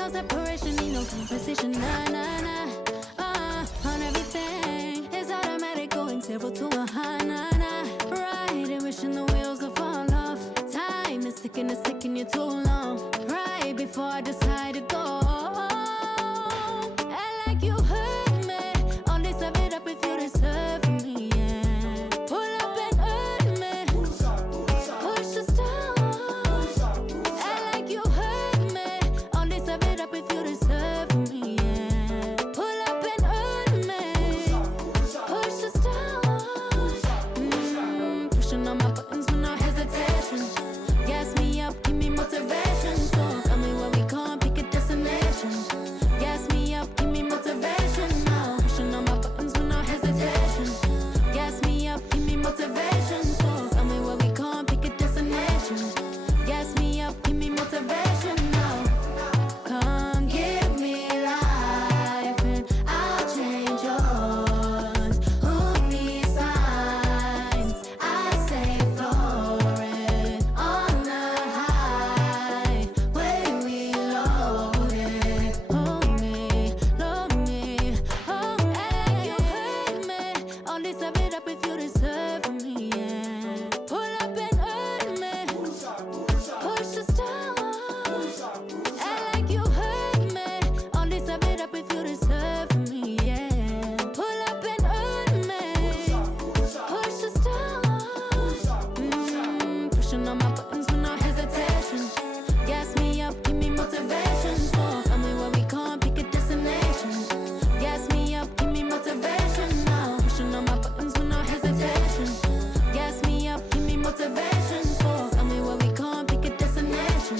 No separation, need no conversation, nah, nah, nah. On everything, it's automatic, going 0 to 100, nah, nah. Right, and wishing the wheels will fall off. Time is ticking, it's taking you too long. Right before I decide to go. Act like you hurt me. Only serve it up if you deserve me, yeah. Pull up and hurt me. Push the stars. Act like you hurt me. Only serve it up if you deserve me, yeah. Pull up and hurt me. Push the stars. Pushing on my buttons with no hesitation. Gas me up, give me motivation. So tell me where we come, pick a destination. Gas me up, give me motivation now. Pushing on my buttons with no hesitation. Gas me up, give me motivation. So tell me where we come, pick a destination. Gas me up, give me motivation now. Come give me life and I'll change yours. Who needs signs? I say florid on the highway reloaded. Hold me, love me, hold me. You hurt me. Only serve it up if you deserve me, yeah. Pull up and hurt me. Push the stars. Act like you hurt me. Only serve it up if you deserve me, yeah. Pull up and hurt me. Push the stars. Pushing on my buttons with no hesitation. Gas me up, give me motivation. So tell me where we come, pick a destination. Gas me up, give me motivation now. Pushing on my buttons with no hesitation. Gas me up, give me motivation. So tell me where we come, pick a destination.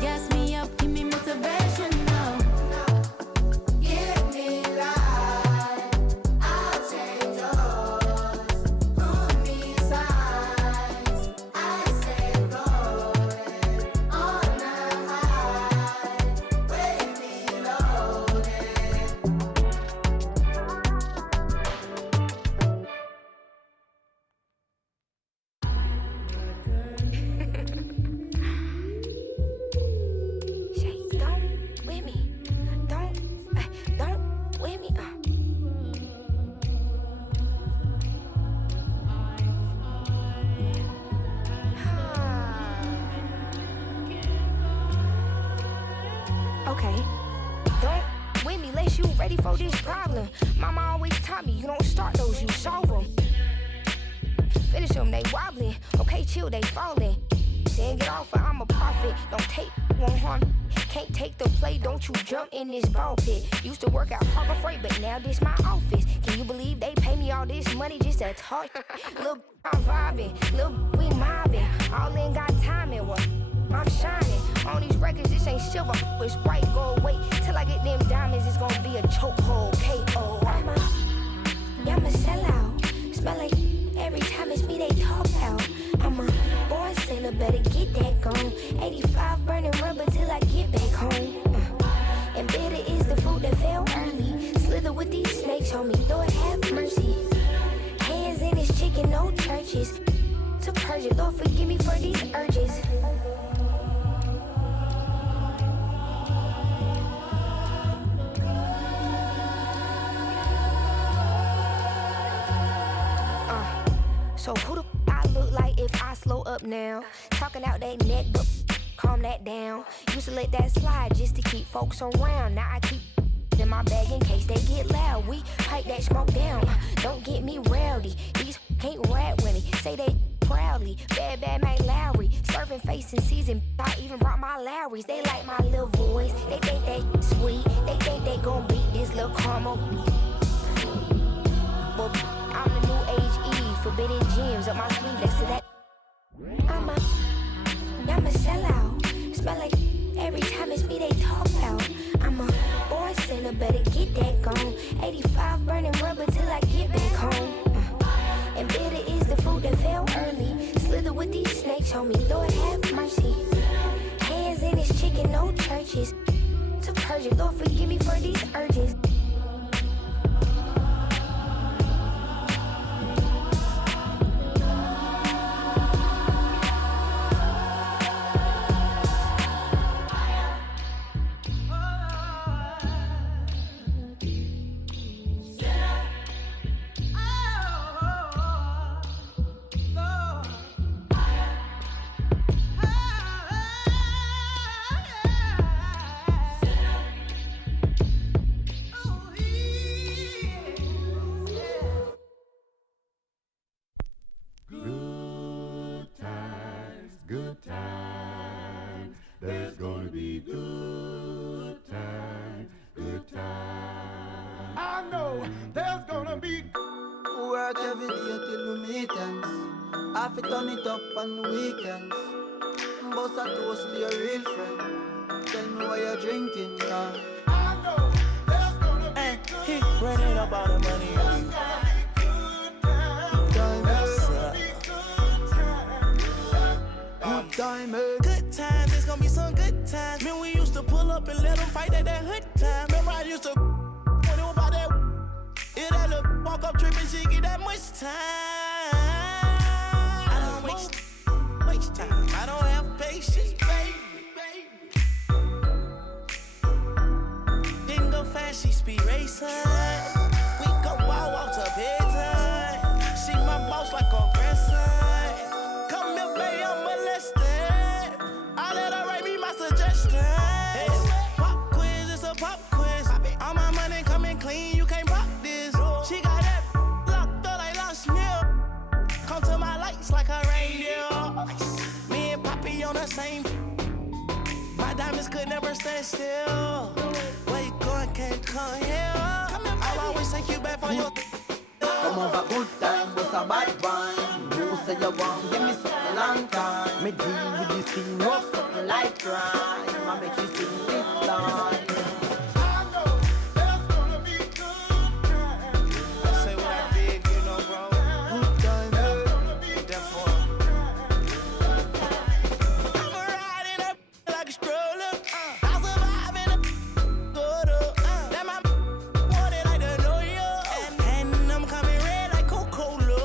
Gas me up, give me motivation now. Give me life, I'll change yours. Who needs signs? I say floating on the highway reloaded. Shay, don't with me. Don't with me. Okay. Don't with me, unless you ready for this problem. Mama always taught me, you don't start those, you solve them. Finish them, they wobbling. Okay, chill, they falling. Saying get off, or I'm a prophet. Don't take, won't harm. Can't take the play, don't you jump in this ball pit. Used to work at Harbor Freight, but now this my office. Can you believe they pay me all this money just to talk? Lil' I'm vibing, lil' we mobbing. All in got timing, what? I'm shining. On these records, this ain't silver, it's bright gold. Wait till I get them diamonds, it's gonna be a chokehold. K.O. I'm a sellout. Smell like every time it's me they talk out. I'm a born sailor, better get that gone. 85 burning rubber till I get back home. And bitter is the food that fell early. Slither with these snakes on me, Lord have mercy. Hands in his chicken, no churches. To purge it, Lord forgive me for these urges. So who the I look like if I slow up now? Talking out that neck, but calm that down. Used to let that slide just to keep folks around. Now I keep in my bag in case they get loud. We pipe that smoke down. Don't get me rowdy. These can't rap with me. Say they proudly. Bad Mike Lowry. Serving face in season. I even brought my Lowrys. They like my little voice. They think they sweet. They think they gon' beat this little caramel. But I'm the new age Eve. Forbidden gems up my sleeve. Next to that, I'm a sellout. Smell like every time it's me they talk out. I'm a born sinner, better get that gone. 85 burning rubber till I get back home. And bitter is the food that fell early. Slither with these snakes on me, Lord have mercy. Hands in his chicken, no churches. To purge it, Lord forgive me for these urges. good time. There's gonna be good time, good time. I know there's gonna be work every day till we meet ends. Have to turn it up on the weekends. Bust a toast to your real friend. Tell me what you're drinking, yeah. I know there's gonna be He running up all the money. Good time, eh? Good times, it's gonna be some good times. Man, we used to pull up and let them fight at that hood time. Remember I used to when it was about that. It had a walk up trip and she get that much time. I don't waste time. I don't have patience, baby. Didn't go fast, she speed racing. We go wild off to bedtime. She my boss like a grandson. Come here, baby, I'm molested. I let her write me my suggestions. Pop quiz, it's a pop quiz. All my money coming clean, you can't pop this. She got that locked up like Lost Mill. Come to my lights like a reindeer. Me and Poppy on the same. My diamonds could never stand still. Where you going, can't come here. I'll always take you back for your. Come over, good time, but a bad wine. You say you want, give me something long time. Me deal with this thing, rough something like crime. I make you sing this line. I know there's gonna be good time. Say what I did, you know, bro. Good time, eh? Therefore, I'm riding up like a stroller. I'll survive in a quarter. Let my want it like the New York. And I'm coming red like Coca-Cola.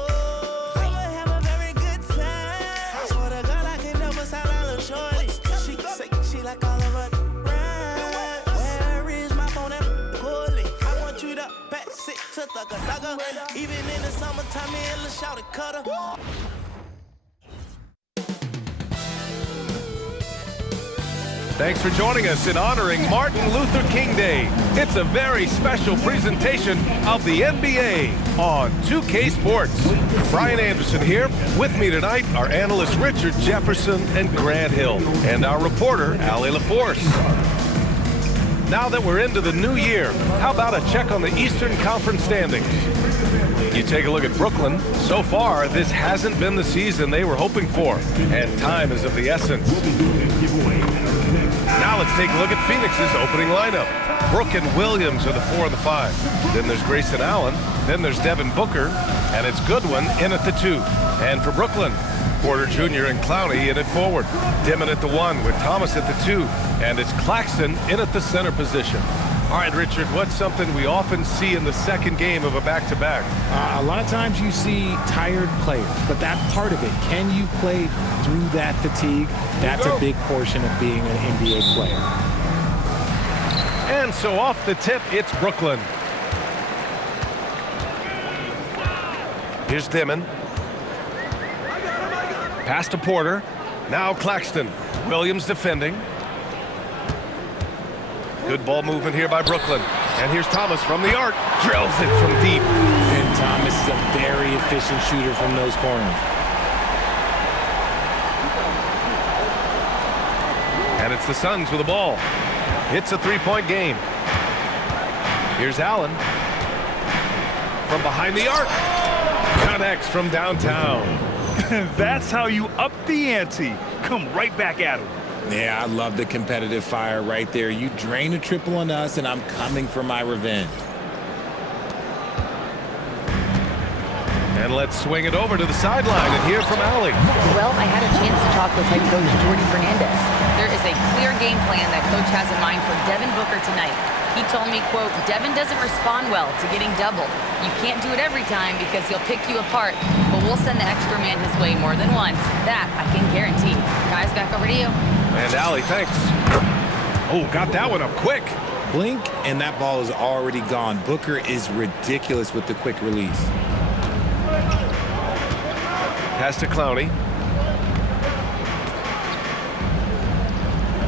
I'ma have a very good time. I swear to God, I can never style a little shorty. She say she like all of her rhymes. Where is my phone at Cooley? I want you to pass it to Thugger. Even in the summertime, me and Lil' Shawty cutter. Thanks for joining us in honoring Martin Luther King Day. It's a very special presentation of the NBA on 2K Sports. Brian Anderson here. With me tonight are analysts Richard Jefferson and Grant Hill, and our reporter, Allie LaForce. Now that we're into the new year, how about a check on the Eastern Conference standings? You take a look at Brooklyn. So far, this hasn't been the season they were hoping for, and time is of the essence. Now let's take a look at Phoenix's opening lineup. Brooke and Williams are the 4 and the 5. Then there's Grayson Allen. Then there's Devin Booker. And it's Goodwin in at the 2. And for Brooklyn, Porter Jr. and Clowney in at forward. Dimon at the 1 with Thomas at the 2. And it's Claxton in at the center position. All right, Richard, what's something we often see in the second game of a back-to-back? A lot of times you see tired players, but that's part of it. Can you play through that fatigue? That's a big portion of being an NBA player. And so off the tip, it's Brooklyn. Here's Dimon. Pass to Porter. Now Claxton. Williams defending. Good ball movement here by Brooklyn. And here's Thomas from the arc. Drills it from deep. And Thomas is a very efficient shooter from those corners. And it's the Suns with the ball. It's a three-point game. Here's Allen. From behind the arc. Connects from downtown. That's how you up the ante. Come right back at him. Yeah, I love the competitive fire right there. You drain a triple on us, and I'm coming for my revenge. And let's swing it over to the sideline and hear from Allie. Well, I had a chance to talk with head coach Jordy Fernandez. There is a clear game plan that coach has in mind for Devin Booker tonight. He told me, quote, Devin doesn't respond well to getting doubled. You can't do it every time because he'll pick you apart, but we'll send the extra man his way more than once. That I can guarantee. Guys, back over to you. And Allie, thanks. Oh, got that one up quick. Blink, and that ball is already gone. Booker is ridiculous with the quick release. Pass to Clowney.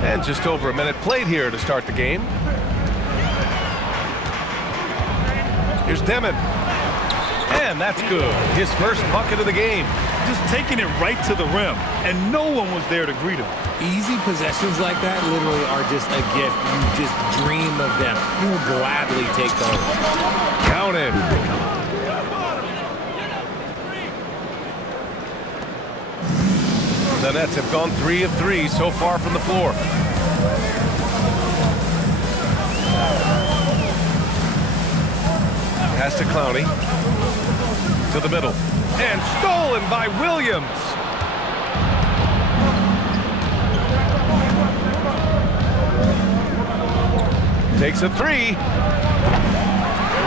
And just over a minute played here to start the game. Here's Dimon. And that's good. His first bucket of the game. Just taking it right to the rim, and no one was there to greet him. Easy possessions like that literally are just a gift. You just dream of them. You'll gladly take those. Counted. The Nets have gone 3 of 3 so far from the floor. Pass to Clowney. To the middle. And stolen by Williams. Takes a 3.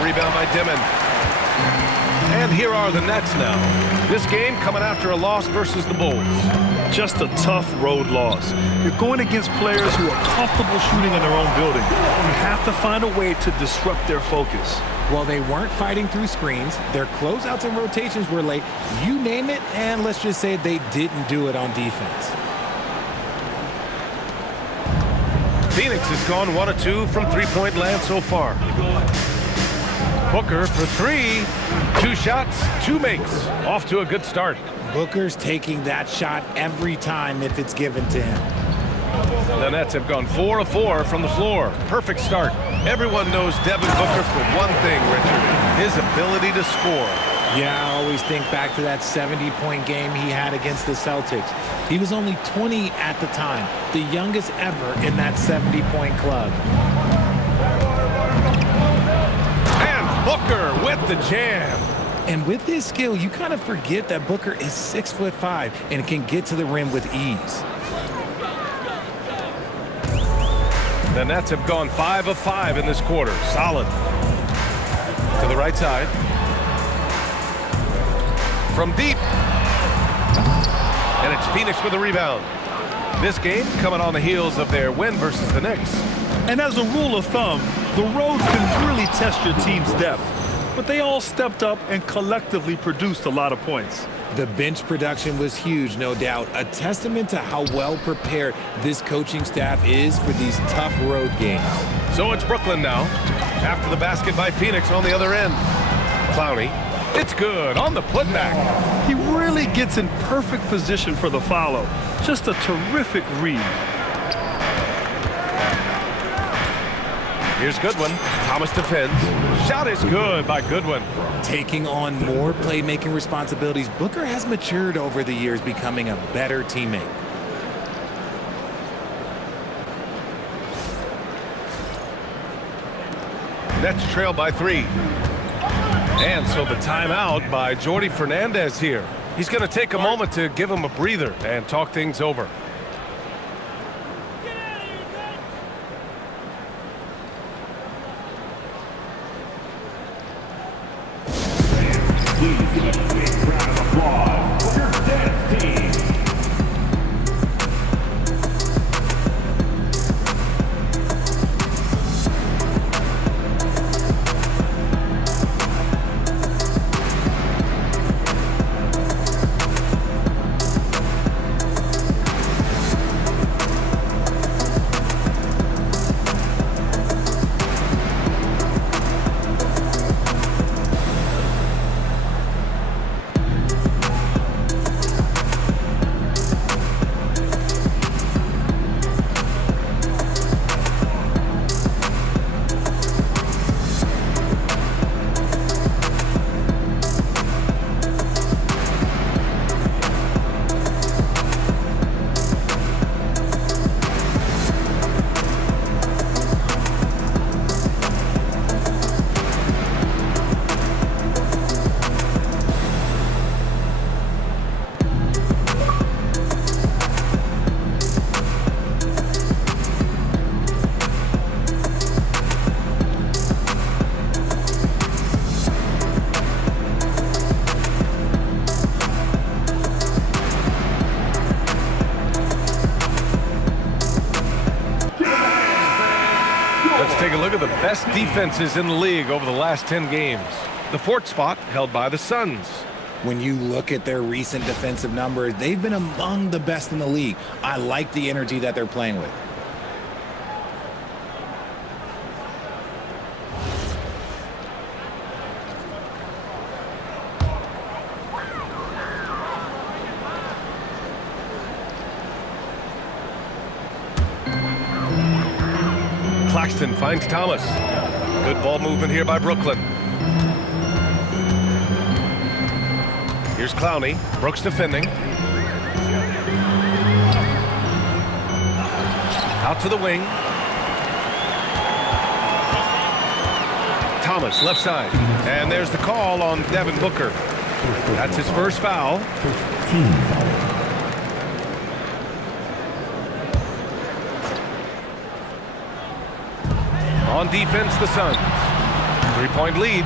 Rebound by Dimon. And here are the Nets now. This game coming after a loss versus the Bulls. Just a tough road loss. You're going against players who are comfortable shooting in their own building. You have to find a way to disrupt their focus. Well, they weren't fighting through screens. Their closeouts and rotations were late. You name it, and let's just say they didn't do it on defense. Phoenix has gone 1 of 2 from three-point land so far. Booker for 3. 2 shots, 2 makes. Off to a good start. Booker's taking that shot every time if it's given to him. The Nets have gone 4 of 4 from the floor. Perfect start. Everyone knows Devin Booker for one thing, Richard. His ability to score. Yeah, I always think back to that 70-point game he had against the Celtics. He was only 20 at the time, the youngest ever in that 70-point club. And Booker with the jam. And with his skill, you kind of forget that Booker is 6'5" and can get to the rim with ease. The Nets have gone 5 of 5 in this quarter. Solid. To the right side. From deep. And it's Phoenix with a rebound. This game coming on the heels of their win versus the Knicks. And as a rule of thumb, the road can really test your team's depth. But they all stepped up and collectively produced a lot of points. The bench production was huge, no doubt. A testament to how well prepared this coaching staff is for these tough road games. So it's Brooklyn now. After the basket by Phoenix on the other end. Clowney. It's good on the putback. He really gets in perfect position for the follow. Just a terrific read. Here's Goodwin. Thomas defends. Shot is good by Goodwin. Taking on more playmaking responsibilities, Booker has matured over the years, becoming a better teammate. Nets trail by 3. And so the timeout by Jordi Fernandez here. He's going to take a moment to give him a breather and talk things over. Please give a big round of applause for your dance team. Take a look at the best defenses in the league over the last 10 games. The 4th spot held by the Suns. When you look at their recent defensive numbers, they've been among the best in the league. I like the energy that they're playing with. Claxton finds Thomas. Good ball movement here by Brooklyn. Here's Clowney. Brooks defending. Out to the wing. Thomas, left side. And there's the call on Devin Booker. That's his first foul. On defense, the Suns. 3-point lead.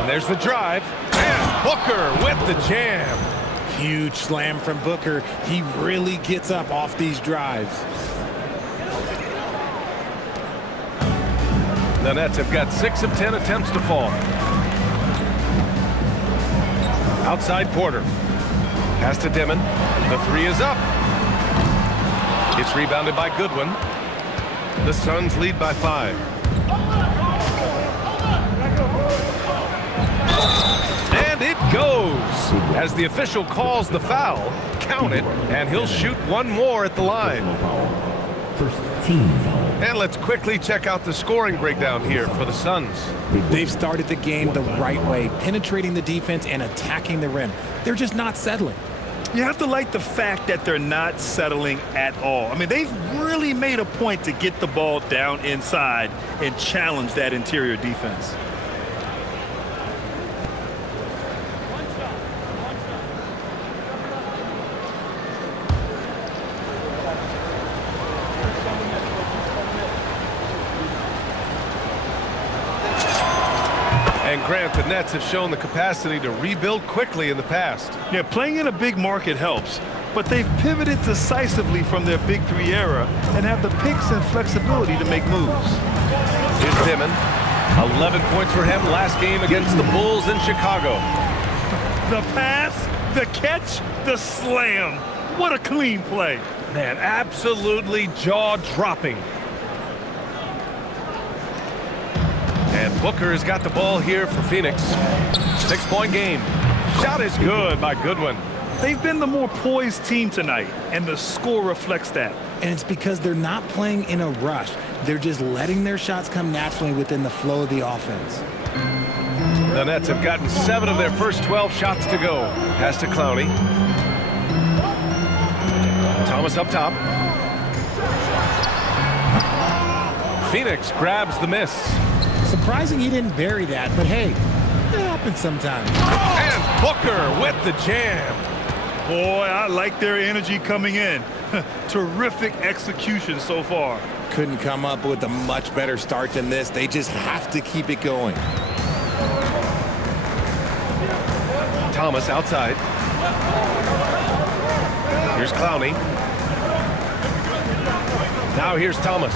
And there's the drive. And Booker with the jam. Huge slam from Booker. He really gets up off these drives. The Nets have got 6 of 10 attempts to fall. Outside Porter. Pass to Dimon. The 3 is up. It's rebounded by Goodwin. The Suns lead by 5. And it goes. As the official calls the foul, count it, and he'll shoot one more at the line. First team foul. And let's quickly check out the scoring breakdown here for the Suns. They've started the game the right way, penetrating the defense and attacking the rim. They're just not settling. You have to like the fact that they're not settling at all. I mean, they've really made a point to get the ball down inside and challenge that interior defense. And Grant, the Nets have shown the capacity to rebuild quickly in the past. Yeah, playing in a big market helps, but they've pivoted decisively from their Big 3 era and have the picks and flexibility to make moves. Here's Dimon. 11 points for him last game against the Bulls in Chicago. The pass, the catch, the slam. What a clean play. Man, absolutely jaw-dropping. And Booker has got the ball here for Phoenix. 6-point game. Shot is good by Goodwin. They've been the more poised team tonight, and the score reflects that. And it's because they're not playing in a rush. They're just letting their shots come naturally within the flow of the offense. The Nets have gotten 7 of their first 12 shots to go. Pass to Clowney. Thomas up top. Phoenix grabs the miss. Surprising he didn't bury that, but hey, it happens sometimes. And Booker with the jam. Boy, I like their energy coming in. Terrific execution so far. Couldn't come up with a much better start than this. They just have to keep it going. Thomas outside. Here's Clowney. Now here's Thomas.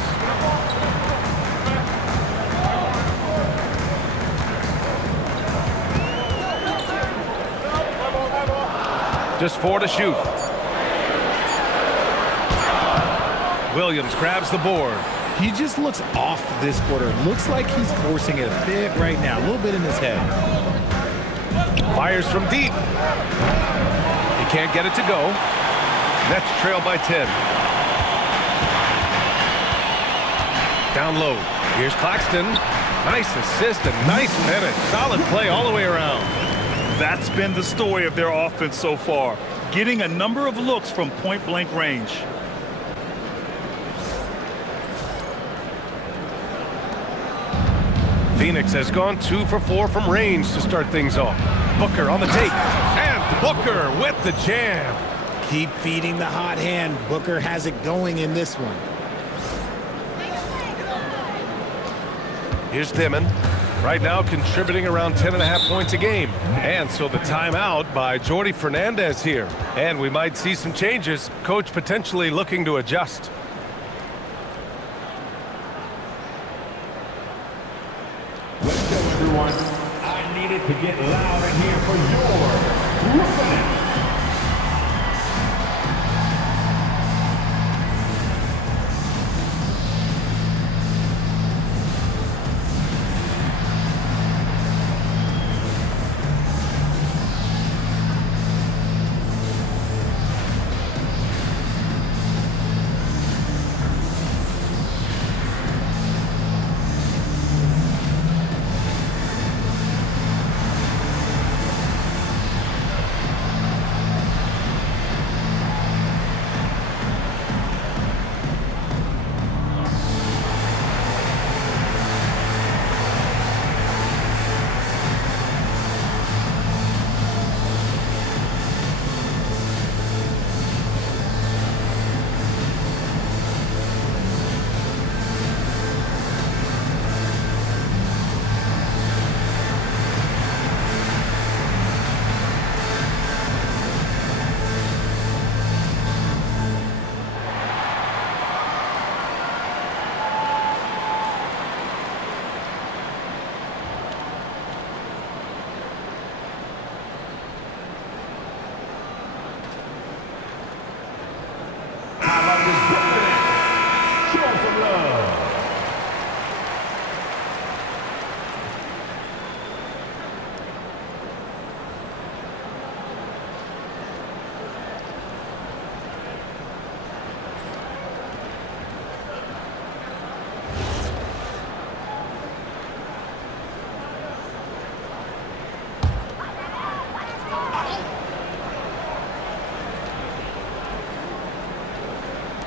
Just 4 to shoot. Williams grabs the board. He just looks off this quarter. Looks like he's forcing it a bit right now. A little bit in his head. Fires from deep. He can't get it to go. Nets trail by 10. Down low. Here's Claxton. Nice assist and nice finish. Solid play all the way around. That's been the story of their offense so far, getting a number of looks from point-blank range. Phoenix has gone 2 for 4 from range to start things off. Booker on the take. And Booker with the jam. Keep feeding the hot hand. Booker has it going in this one. Here's Dimon. Right now contributing around 10.5 points a game. And so the timeout by Jordi Fernandez here. And we might see some changes. Coach potentially looking to adjust. Let's go, everyone. I needed to get loud in here for your Brooklyn Nets.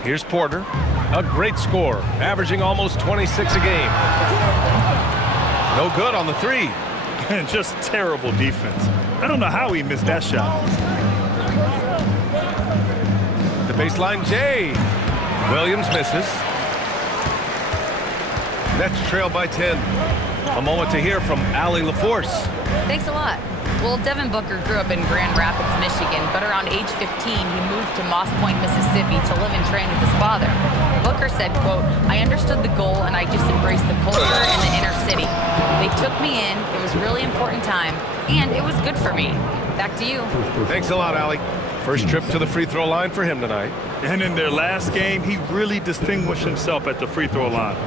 Here's Porter, a great scorer, averaging almost 26 a game. No good on the three. And just terrible defense. I don't know how he missed that shot. The baseline J. Williams misses. Nets trail by 10. A moment to hear from Allie LaForce. Thanks a lot. Well, Devin Booker grew up in Grand Rapids, Michigan, but around age 15, he moved to Moss Point, Mississippi to live and train with his father. Booker said, quote, "I understood the goal and I just embraced the culture and the inner city. They took me in, it was a really important time, and it was good for me." Back to you. Thanks a lot, Allie. First trip to the free throw line for him tonight. And in their last game, he really distinguished himself at the free throw line.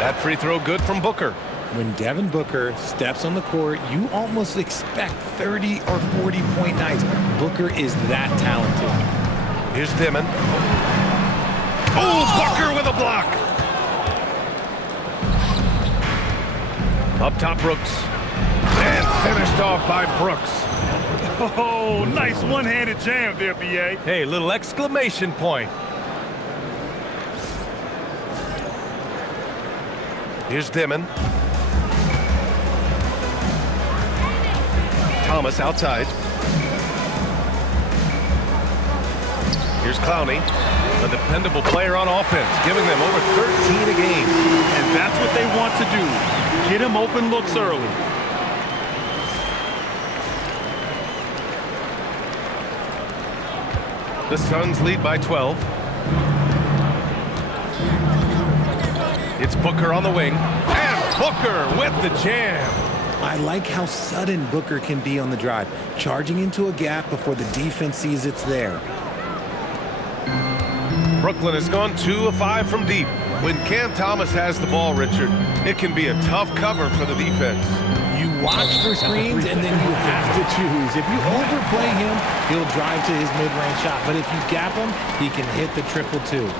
That free throw good from Booker. When Devin Booker steps on the court, you almost expect 30 or 40-point nights. Booker is that talented. Here's Dimon. Oh, Booker with a block. Up top, Brooks. And finished off by Brooks. Oh, nice one-handed jam there, B.A. Hey, little exclamation point. Here's Dimon. Thomas outside. Here's Clowney, a dependable player on offense, giving them over 13 a game. And that's what they want to do. Get him open looks early. The Suns lead by 12. It's Booker on the wing. And Booker with the jam. I like how sudden Booker can be on the drive, charging into a gap before the defense sees it's there. Brooklyn has gone 2 of 5 from deep. When Cam Thomas has the ball, Richard, it can be a tough cover for the defense. You watch for screens and then you have to choose. If you overplay him, he'll drive to his mid-range shot. But if you gap him, he can hit the 3-2.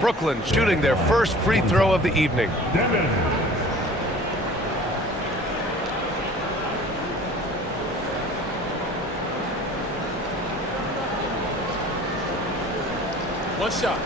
Brooklyn shooting their first free throw of the evening. One shot.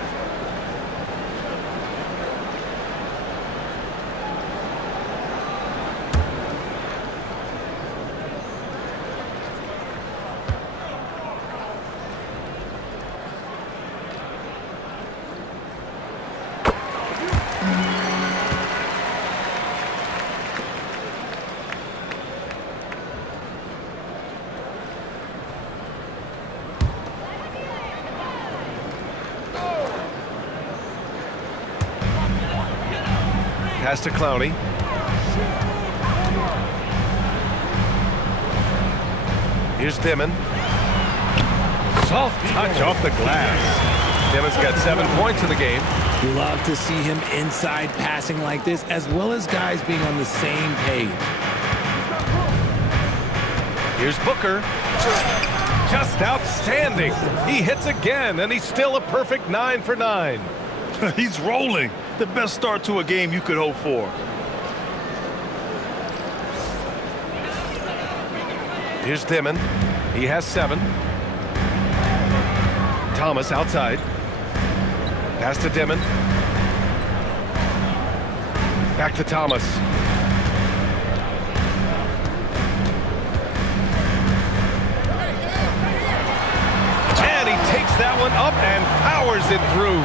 Pass to Clowney. Here's Dimon. Soft touch off the glass. Dimon's got 7 points in the game. Love to see him inside passing like this, as well as guys being on the same page. Here's Booker. Just outstanding. He hits again, and he's still a perfect 9 for 9. He's rolling. The best start to a game you could hope for. Here's Dimon. He has 7. Thomas outside. Pass to Dimon. Back to Thomas. And he takes that one up and powers it through.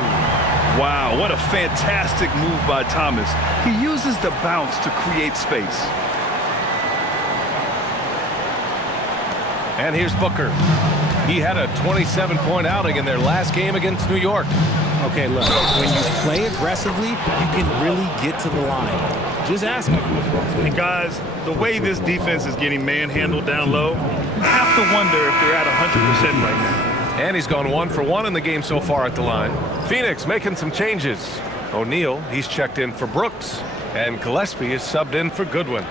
Wow, what a fantastic move by Thomas. He uses the bounce to create space. And here's Booker. He had a 27-point outing in their last game against New York. Okay, look, when you play aggressively, you can really get to the line. Just ask him. And guys, the way this defense is getting manhandled down low, have to wonder if they're at 100% right now. And he's gone 1 for 1 in the game so far at the line. Phoenix making some changes. O'Neal, he's checked in for Brooks. And Gillespie is subbed in for Goodwin.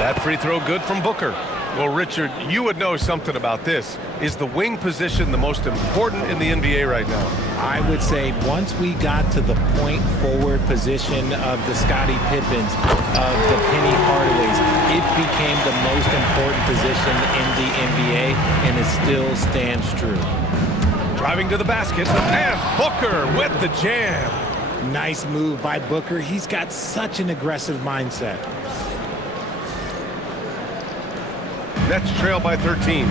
That free throw good from Booker. Well, Richard, you would know something about this. Is the wing position the most important in the NBA right now? I would say once we got to the point forward position of the Scottie Pippens, of the Penny Hardaways, it became the most important position in the NBA, and it still stands true. Driving to the basket, and Booker with the jam. Nice move by Booker. He's got such an aggressive mindset. Nets trail by 13.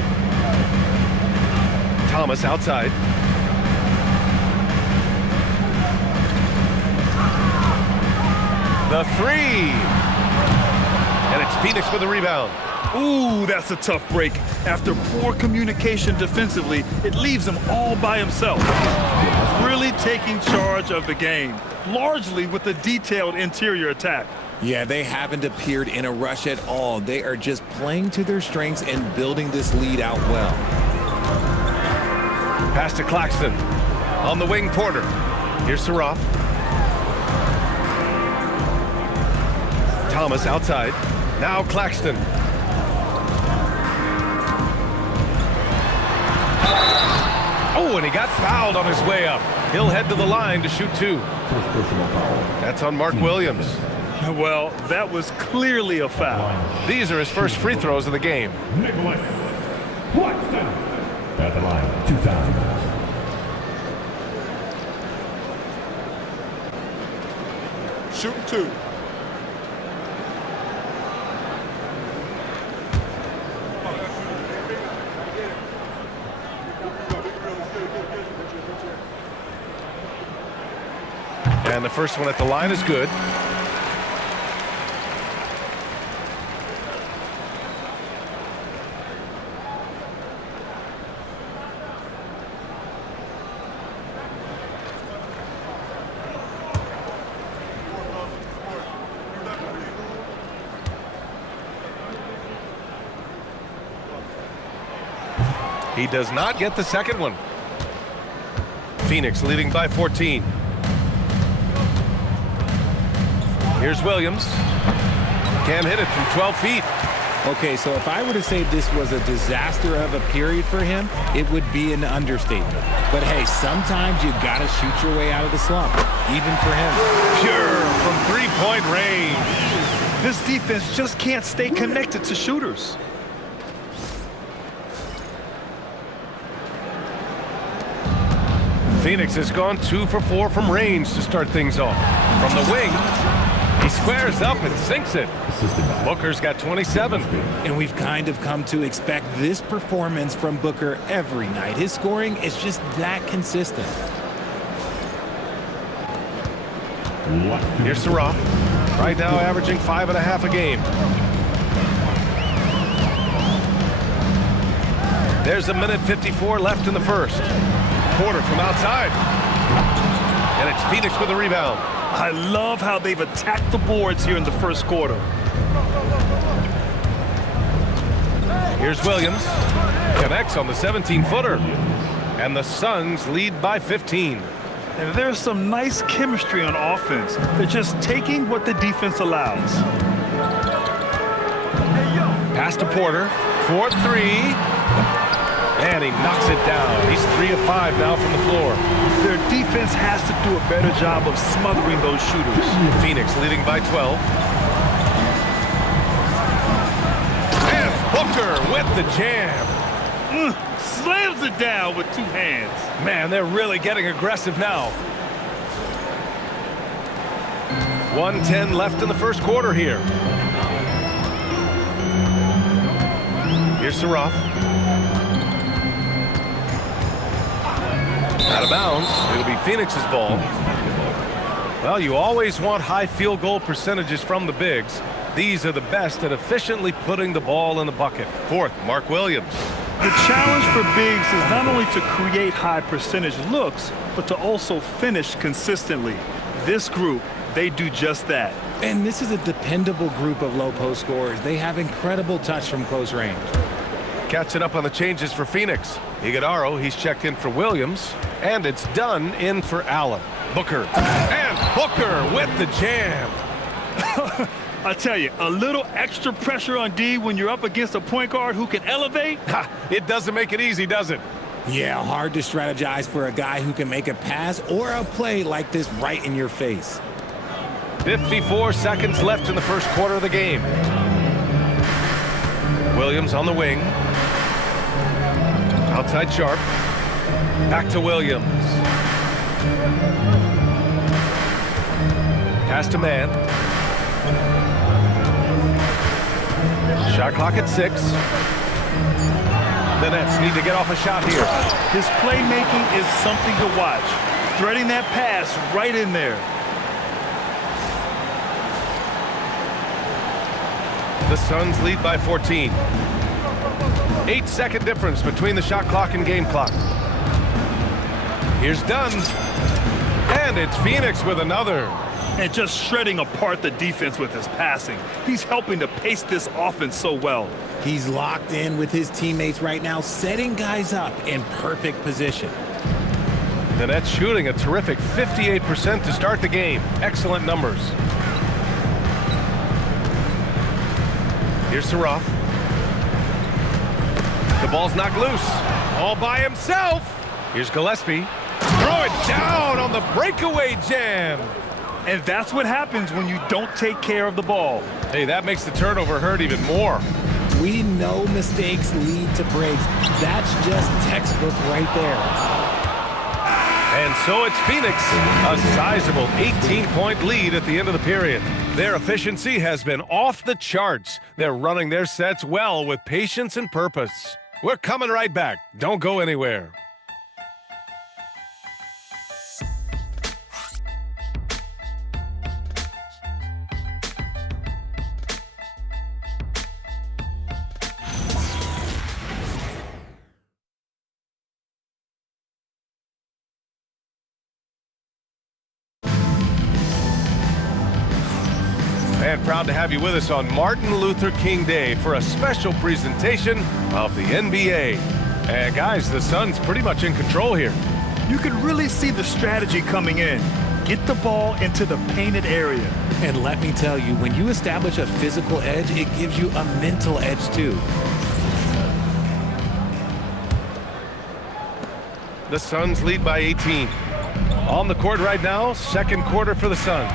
Thomas outside. The three. And it's Phoenix with the rebound. Ooh, that's a tough break. After poor communication defensively, it leaves him all by himself. Really taking charge of the game, largely with a detailed interior attack. Yeah, they haven't appeared in a rush at all. They are just playing to their strengths and building this lead out well. Pass to Claxton. On the wing, Porter. Here's Saroff. Thomas outside. Now Claxton. Oh, and he got fouled on his way up. He'll head to the line to shoot 2. That's on Mark Williams. Well, that was clearly a foul. These are his first free throws of the game. Nicholas Claxton at the line, 2 times. Shooting 2. And the first one at the line is good. He does not get the second one. Phoenix leading by 14. Here's Williams. Can't hit it from 12 feet. Okay, so if I were to say this was a disaster of a period for him, it would be an understatement. But hey, sometimes you gotta shoot your way out of the slump, even for him. Pure from three-point range. This defense just can't stay connected to shooters. Phoenix has gone 2 for 4 from range to start things off. From the wing, he squares up and sinks it. Booker's got 27. And we've kind of come to expect this performance from Booker every night. His scoring is just that consistent. Here's Saroff. Right now averaging 5.5 a game. There's 1:54 left in the first. Porter from outside. And it's Phoenix with the rebound. I love how they've attacked the boards here in the first quarter. Here's Williams. Connects on the 17-footer. And the Suns lead by 15. And there's some nice chemistry on offense. They're just taking what the defense allows. Pass to Porter. 4-3. And he knocks it down. He's 3 of 5 now from the floor. Their defense has to do a better job of smothering those shooters. Phoenix leading by 12. And Booker with the jam. Slams it down with 2 hands. Man, they're really getting aggressive now. 1:10 left in the first quarter here. Here's Saroff. Out of bounds. It'll be Phoenix's ball. Well, you always want high field goal percentages from the bigs. These are the best at efficiently putting the ball in the bucket. Fourth, Mark Williams. The challenge for bigs is not only to create high percentage looks, but to also finish consistently. This group, they do just that. And this is a dependable group of low post scorers. They have incredible touch from close range. Catching up on the changes for Phoenix. Iguodaro, he's checked in for Williams, and it's done in for Allen. Booker, and Booker with the jam. I tell you, a little extra pressure on D when you're up against a point guard who can elevate. It doesn't make it easy, does it? Yeah, hard to strategize for a guy who can make a pass or a play like this right in your face. 54 seconds left in the first quarter of the game. Williams on the wing. Outside Sharp. Back to Williams. Pass to man. Shot clock at 6. The Nets need to get off a shot here. His playmaking is something to watch. Threading that pass right in there. The Suns lead by 14. 8-second difference between the shot clock and game clock. Here's Dunn. And it's Phoenix with another. And just shredding apart the defense with his passing. He's helping to pace this offense so well. He's locked in with his teammates right now, setting guys up in perfect position. The Nets shooting a terrific 58% to start the game. Excellent numbers. Here's Saroff. The ball's knocked loose. All by himself. Here's Gillespie. Throw it down on the breakaway jam. And that's what happens when you don't take care of the ball. Hey, that makes the turnover hurt even more. We know mistakes lead to breaks. That's just textbook right there. And so it's Phoenix, a sizable 18-point lead at the end of the period. Their efficiency has been off the charts. They're running their sets well with patience and purpose. We're coming right back. Don't go anywhere. And proud to have you with us on Martin Luther King Day for a special presentation of the NBA. And guys, the Suns pretty much in control here. You can really see the strategy coming in. Get the ball into the painted area. And let me tell you, when you establish a physical edge, it gives you a mental edge too. The Suns lead by 18. On the court right now, second quarter for the Suns.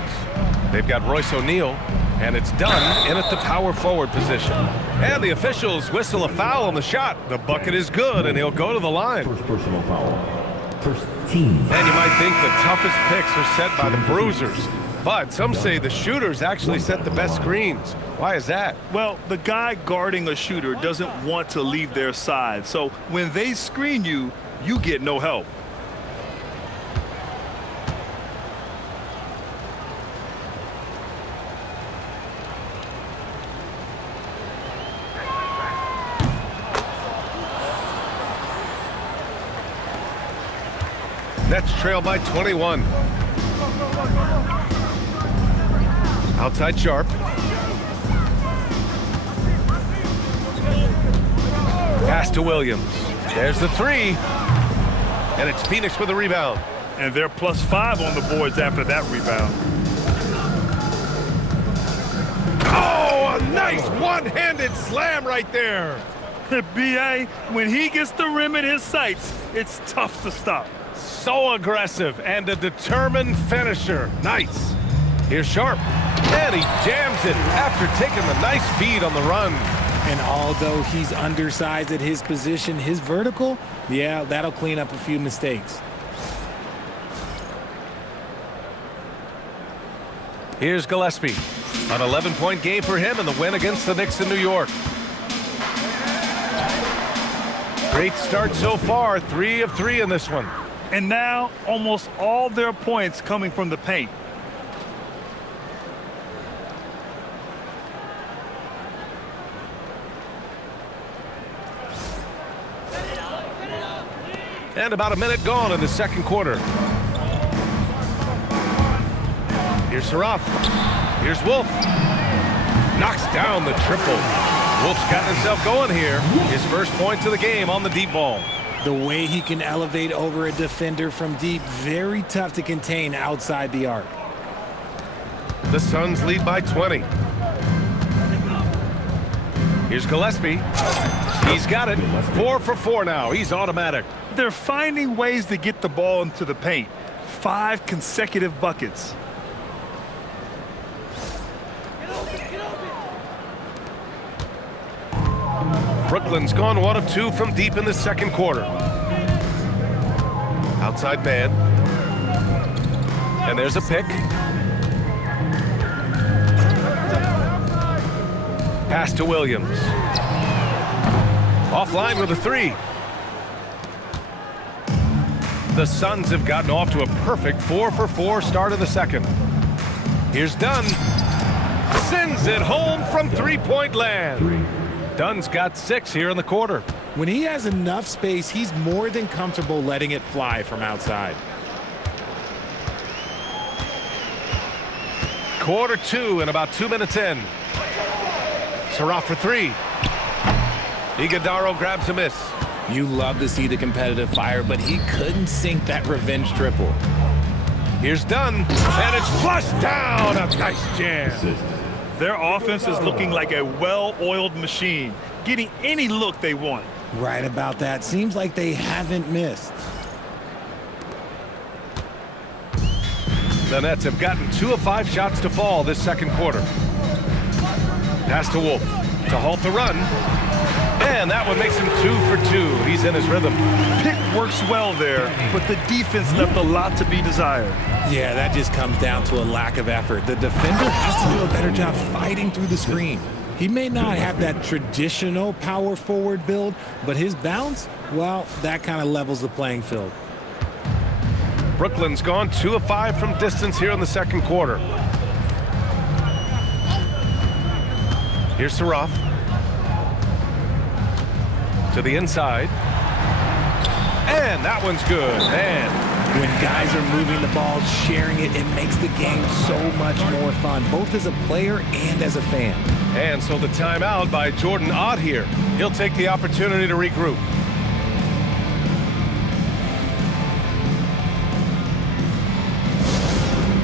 They've got Royce O'Neal, and it's done in at the power forward position. And the officials whistle a foul on the shot. The bucket is good, and he'll go to the line. First personal foul. First team. And you might think the toughest picks are set by the bruisers. But some say the shooters actually set the best screens. Why is that? Well, the guy guarding a shooter doesn't want to leave their side. So when they screen you, you get no help. Nets trail by 21. Outside Sharp. Pass to Williams. There's the three. And it's Phoenix with a rebound. And they're +5 on the boards after that rebound. Oh, a nice one-handed slam right there. B.A., when he gets the rim in his sights, it's tough to stop. So aggressive and a determined finisher. Nice. Here's Sharp. And he jams it after taking the nice feed on the run. And although he's undersized at his position, his vertical, yeah, that'll clean up a few mistakes. Here's Gillespie. An 11-point game for him in the win against the Knicks in New York. Great start so far, 3 of 3 in this one. And now almost all their points coming from the paint. And about a minute gone in the second quarter. Here's Saraf. Here's Wolf. Knocks down the triple. Wolf's got himself going here. His first points of the game on the deep ball. The way he can elevate over a defender from deep, very tough to contain outside the arc. The Suns lead by 20. Here's Gillespie. He's got it. 4 for 4 now. He's automatic. They're finding ways to get the ball into the paint. 5 consecutive buckets. Brooklyn's gone 1 of 2 from deep in the second quarter. Outside man. And there's a pick. Pass to Williams. Offline with a 3. The Suns have gotten off to a perfect 4 for 4 start of the second. Here's Dunn. Sends it home from three-point land. Dunn's got 6 here in the quarter. When he has enough space, he's more than comfortable letting it fly from outside. Quarter 2 and about 2 minutes in. Saraf for 3. Iguodaro grabs a miss. You love to see the competitive fire, but he couldn't sink that revenge triple. Here's Dunn, and it's flushed down. A nice jam. Their offense is looking like a well-oiled machine, getting any look they want. Right about that. Seems like they haven't missed. The Nets have gotten 2 of 5 shots to fall this second quarter. Pass to Wolf to halt the run. And that one makes him 2 for 2. He's in his rhythm. Pick works well there, but the defense left a lot to be desired. Yeah, that just comes down to a lack of effort. The defender has to do a better job fighting through the screen. He may not have that traditional power forward build, but his bounce, well, that kind of levels the playing field. Brooklyn's gone 2 of 5 from distance here in the second quarter. Here's Saraf. To the inside. And that one's good. And when guys are moving the ball, sharing it, it makes the game so much more fun, both as a player and as a fan. And so the timeout by Jordan Ott here. He'll take the opportunity to regroup.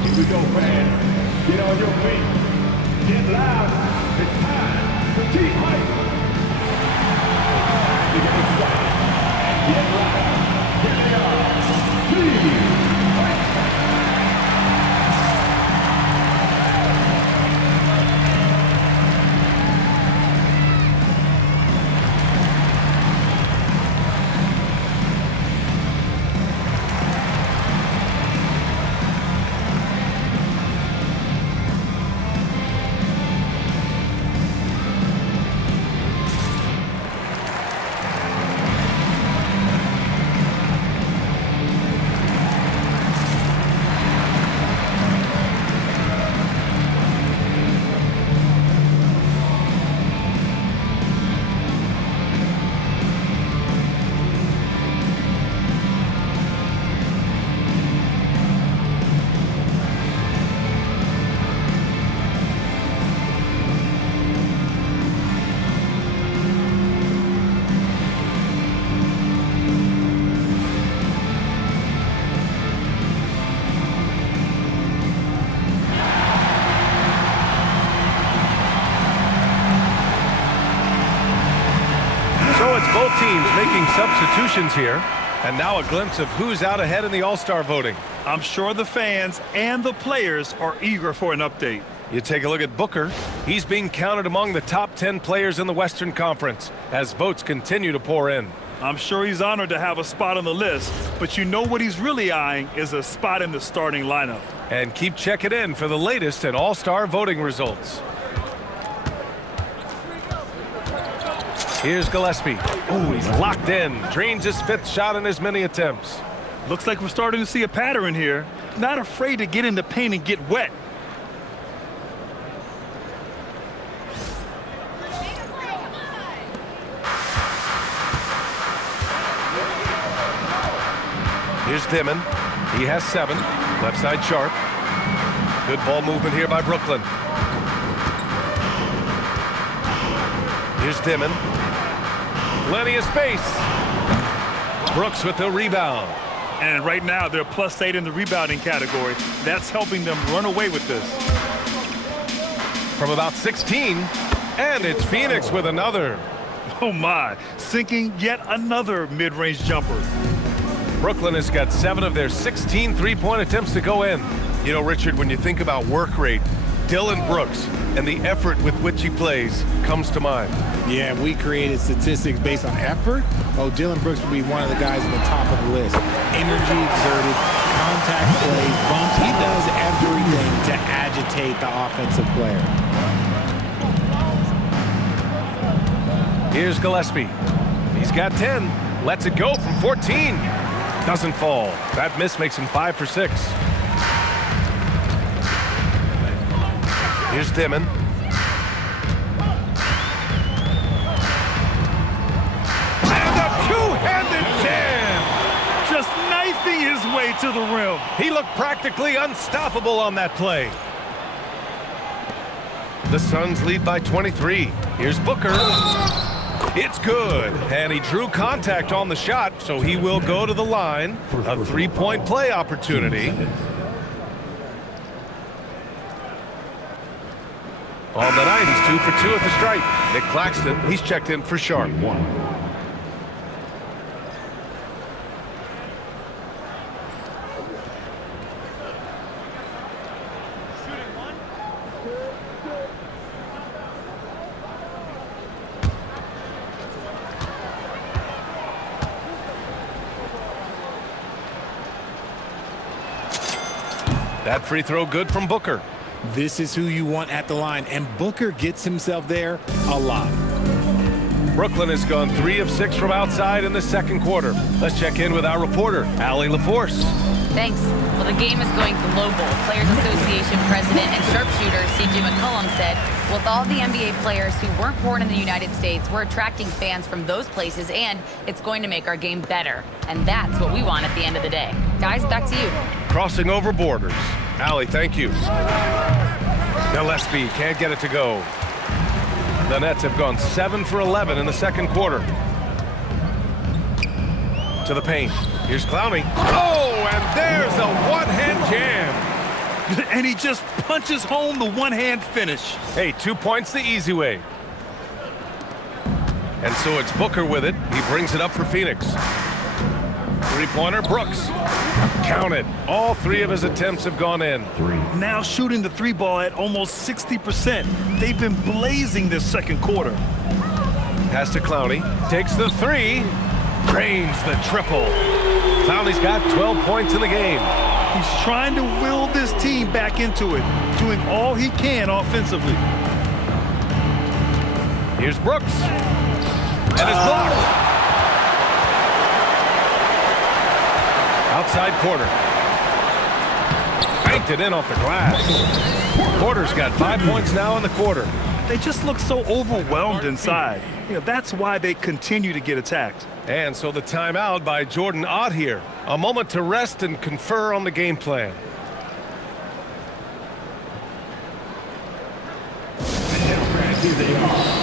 Here we go, fans. Get on your feet. Get loud. It's time for team hype. Get excited and get loud. Here they are. Team hype. Both teams making substitutions here. And now a glimpse of who's out ahead in the All-Star voting. I'm sure the fans and the players are eager for an update. You take a look at Booker. He's being counted among the top 10 players in the Western Conference as votes continue to pour in. I'm sure he's honored to have a spot on the list, but you know what he's really eyeing is a spot in the starting lineup. And keep checking in for the latest in All-Star voting results. Here's Gillespie. Oh, he's locked in. Drains his 5th shot in as many attempts. Looks like we're starting to see a pattern here. Not afraid to get in the paint and get wet. Here's Dimon. He has 7. Left side Sharp. Good ball movement here by Brooklyn. Here's Dimon. Plenty of space. Brooks with the rebound. And right now, they're +8 in the rebounding category. That's helping them run away with this. From about 16, and it's Phoenix with another. Oh my, sinking yet another mid-range jumper. Brooklyn has got 7 of their 16 three-point attempts to go in. You know, Richard, when you think about work rate, Dylan Brooks and the effort with which he plays comes to mind. Yeah, we created statistics based on effort. Oh, Dylan Brooks would be one of the guys in the top of the list. Energy exerted, contact plays, bumps. He does everything to agitate the offensive player. Here's Gillespie. He's got 10. Lets it go from 14. Doesn't fall. That miss makes him 5 for 6. Here's Dimon. And a two-handed jam. Just knifing his way to the rim. He looked practically unstoppable on that play. The Suns lead by 23. Here's Booker. It's good. And he drew contact on the shot, so he will go to the line. A 3-point play opportunity. On the night, he's 2 for 2 at the stripe. Nick Claxton, he's checked in for Sharp. That free throw good from Booker. This is who you want at the line, and Booker gets himself there a lot. Brooklyn has gone 3 of 6 from outside in the second quarter. Let's check in with our reporter, Allie LaForce. Thanks. Well, the game is going global. Players Association President and sharpshooter C.J. McCollum said, with all the NBA players who weren't born in the United States, we're attracting fans from those places, and it's going to make our game better. And that's what we want at the end of the day. Guys, back to you. Crossing over borders. Allie, thank you. Gillespie can't get it to go. The Nets have gone 7 for 11 in the second quarter. To the paint. Here's Clowney. Oh, and there's a one-hand jam. And he just punches home the one-hand finish. Hey, 2 points the easy way. And so it's Booker with it. He brings it up for Phoenix. Three-pointer, Brooks. Count it. All 3 of his attempts have gone in. Now shooting the 3 ball at almost 60%. They've been blazing this second quarter. Pass to Clowney. Takes the 3. Drains the triple. Clowney's got 12 points in the game. He's trying to will this team back into it, doing all he can offensively. Here's Brooks. And it's blocked. Outside Porter. Banked it in off the glass. Porter's got 5 points now in the quarter. They just look so overwhelmed inside. You know, that's why they continue to get attacked. And so the timeout by Jordan Ott here. A moment to rest and confer on the game plan. Here they are.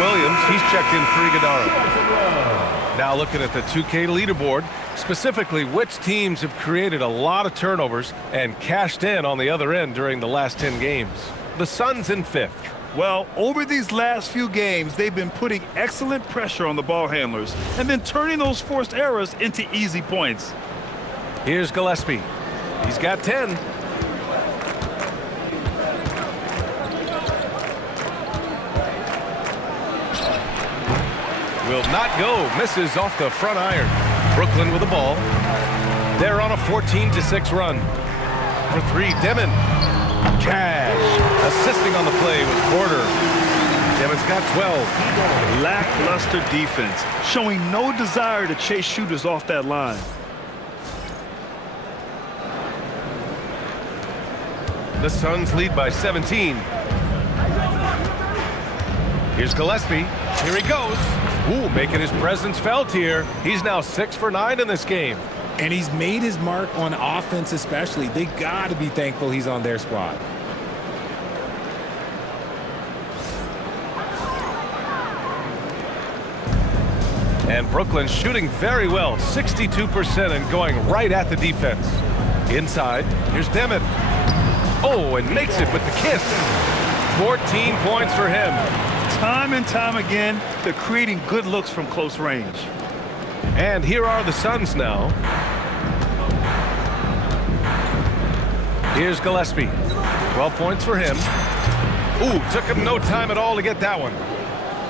Williams, he's checked in for Iguodala. Now looking at the 2K leaderboard, specifically which teams have created a lot of turnovers and cashed in on the other end during the last 10 games. The Suns in 5th. Well, over these last few games, they've been putting excellent pressure on the ball handlers and then turning those forced errors into easy points. Here's Gillespie. He's got 10. Will not go. Misses off the front iron. Brooklyn with the ball. They're on a 14-6 run. For 3, Demon. Cash. Assisting on the play was Porter. Demon's got 12. Lackluster defense, showing no desire to chase shooters off that line. The Suns lead by 17. Here's Gillespie. Here he goes. Ooh, making his presence felt here. He's now 6 for 9 in this game. And he's made his mark on offense especially. They got to be thankful he's on their squad. And Brooklyn's shooting very well, 62% and going right at the defense. Inside, here's Demon. Oh, and makes it with the kiss. 14 points for him. Time and time again, they're creating good looks from close range. And here are the Suns now. Here's Gillespie. 12 points for him. Ooh, took him no time at all to get that one.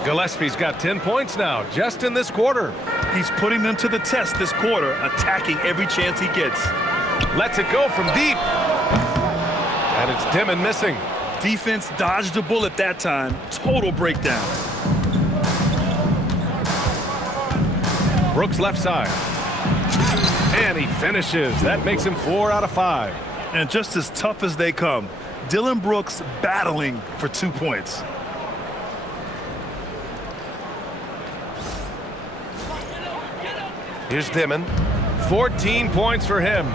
Gillespie's got 10 points now, just in this quarter. He's putting them to the test this quarter, attacking every chance he gets. Lets it go from deep. And it's Demon missing. Defense dodged a bullet that time. Total breakdown. Brooks left side. And he finishes. That makes him 4 out of 5. And just as tough as they come, Dillon Brooks battling for 2 points. Here's Demon. 14 points for him.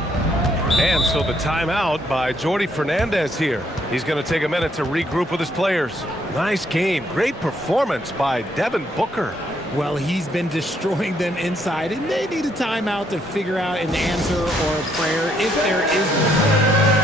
And so the timeout by Jordi Fernandez here. He's going to take a minute to regroup with his players. Nice game. Great performance by Devin Booker. Well, he's been destroying them inside, and they need a timeout to figure out an answer or a prayer if there is one.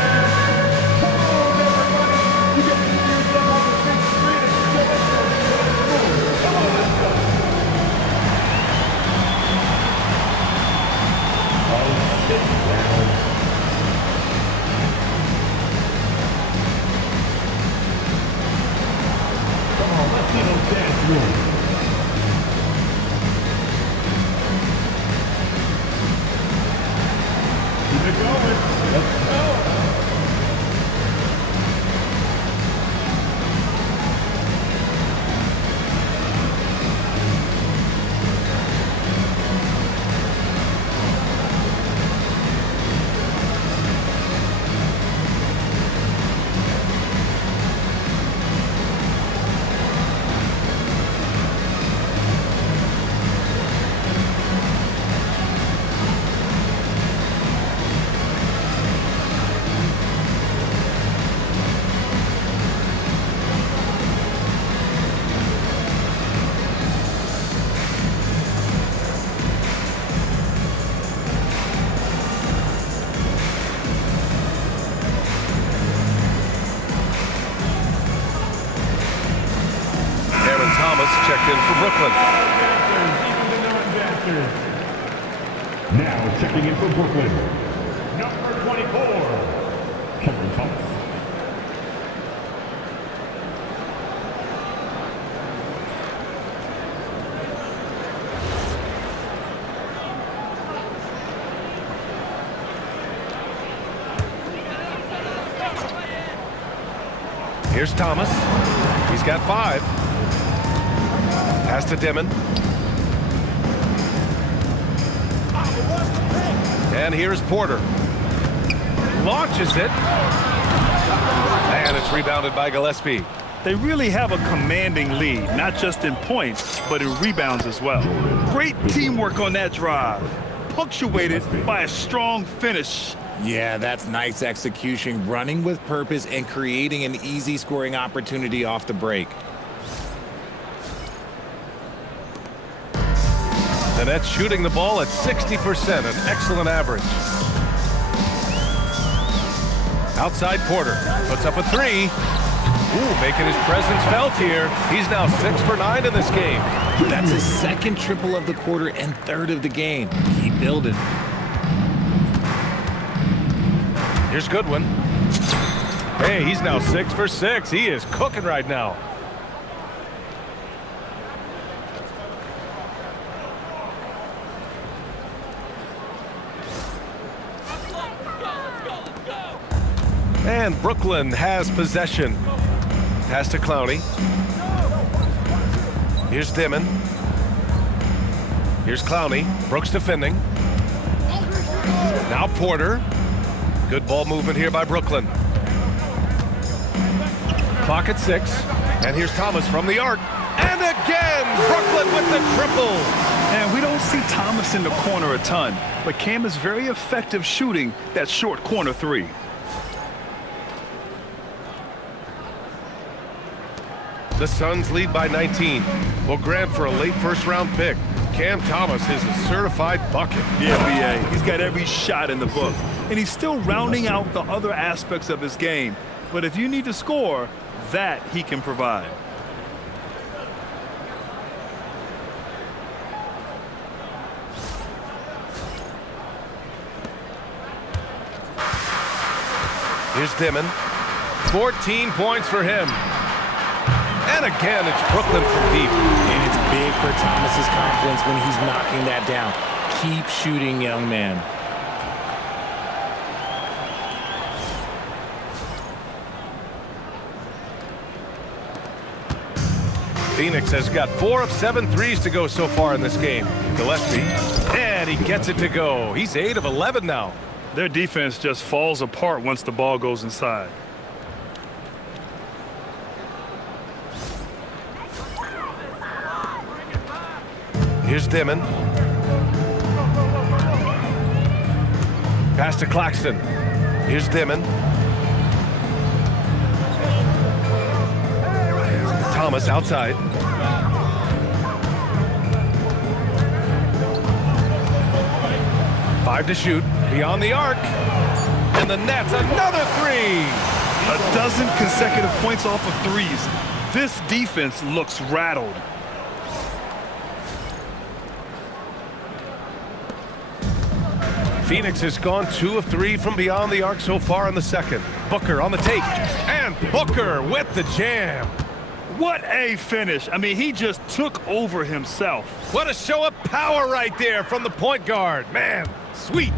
Checked in for Brooklyn. Now checking in for Brooklyn, number 24, Cameron Thomas. Here's Thomas. He's got 5. Pass to Demon. And here's Porter. Launches it. And it's rebounded by Gillespie. They really have a commanding lead, not just in points, but in rebounds as well. Great teamwork on that drive, punctuated by a strong finish. Yeah, that's nice execution, running with purpose and creating an easy scoring opportunity off the break. The Nets shooting the ball at 60%, an excellent average. Outside Porter puts up a three. Ooh, making his presence felt here. He's now 6 for 9 in this game. That's his second triple of the quarter and third of the game. Keep building. Here's Goodwin. Hey, he's now 6 for 6. He is cooking right now. And Brooklyn has possession. Pass to Clowney. Here's Dimon. Here's Clowney. Brooks defending. Now Porter. Good ball movement here by Brooklyn. Clock at 6. And here's Thomas from the arc. And again, Brooklyn with the triple. And we don't see Thomas in the corner a ton, but Cam is very effective shooting that short corner three. The Suns lead by 19. Will grant for a late first-round pick. Cam Thomas is a certified bucket. Yeah, B.A. He's got every shot in the book. And he's still rounding out the other aspects of his game. But if you need to score, that he can provide. Here's Dimon. 14 points for him. And again, it's Brooklyn from deep. And it's big for Thomas's confidence when he's knocking that down. Keep shooting, young man. Phoenix has got 4 of 7 threes to go so far in this game. Gillespie, and he gets it to go. He's 8 of 11 now. Their defense just falls apart once the ball goes inside. Here's Dimon. Pass to Claxton. Here's Dimon. Thomas outside. Five to shoot. Beyond the arc. And the Nets, another three. A dozen consecutive points off of threes. This defense looks rattled. Phoenix has gone 2 of 3 from beyond the arc so far in the second. Booker on the take. And Booker with the jam. What a finish. I mean, he just took over himself. What a show of power right there from the point guard. Man, sweet.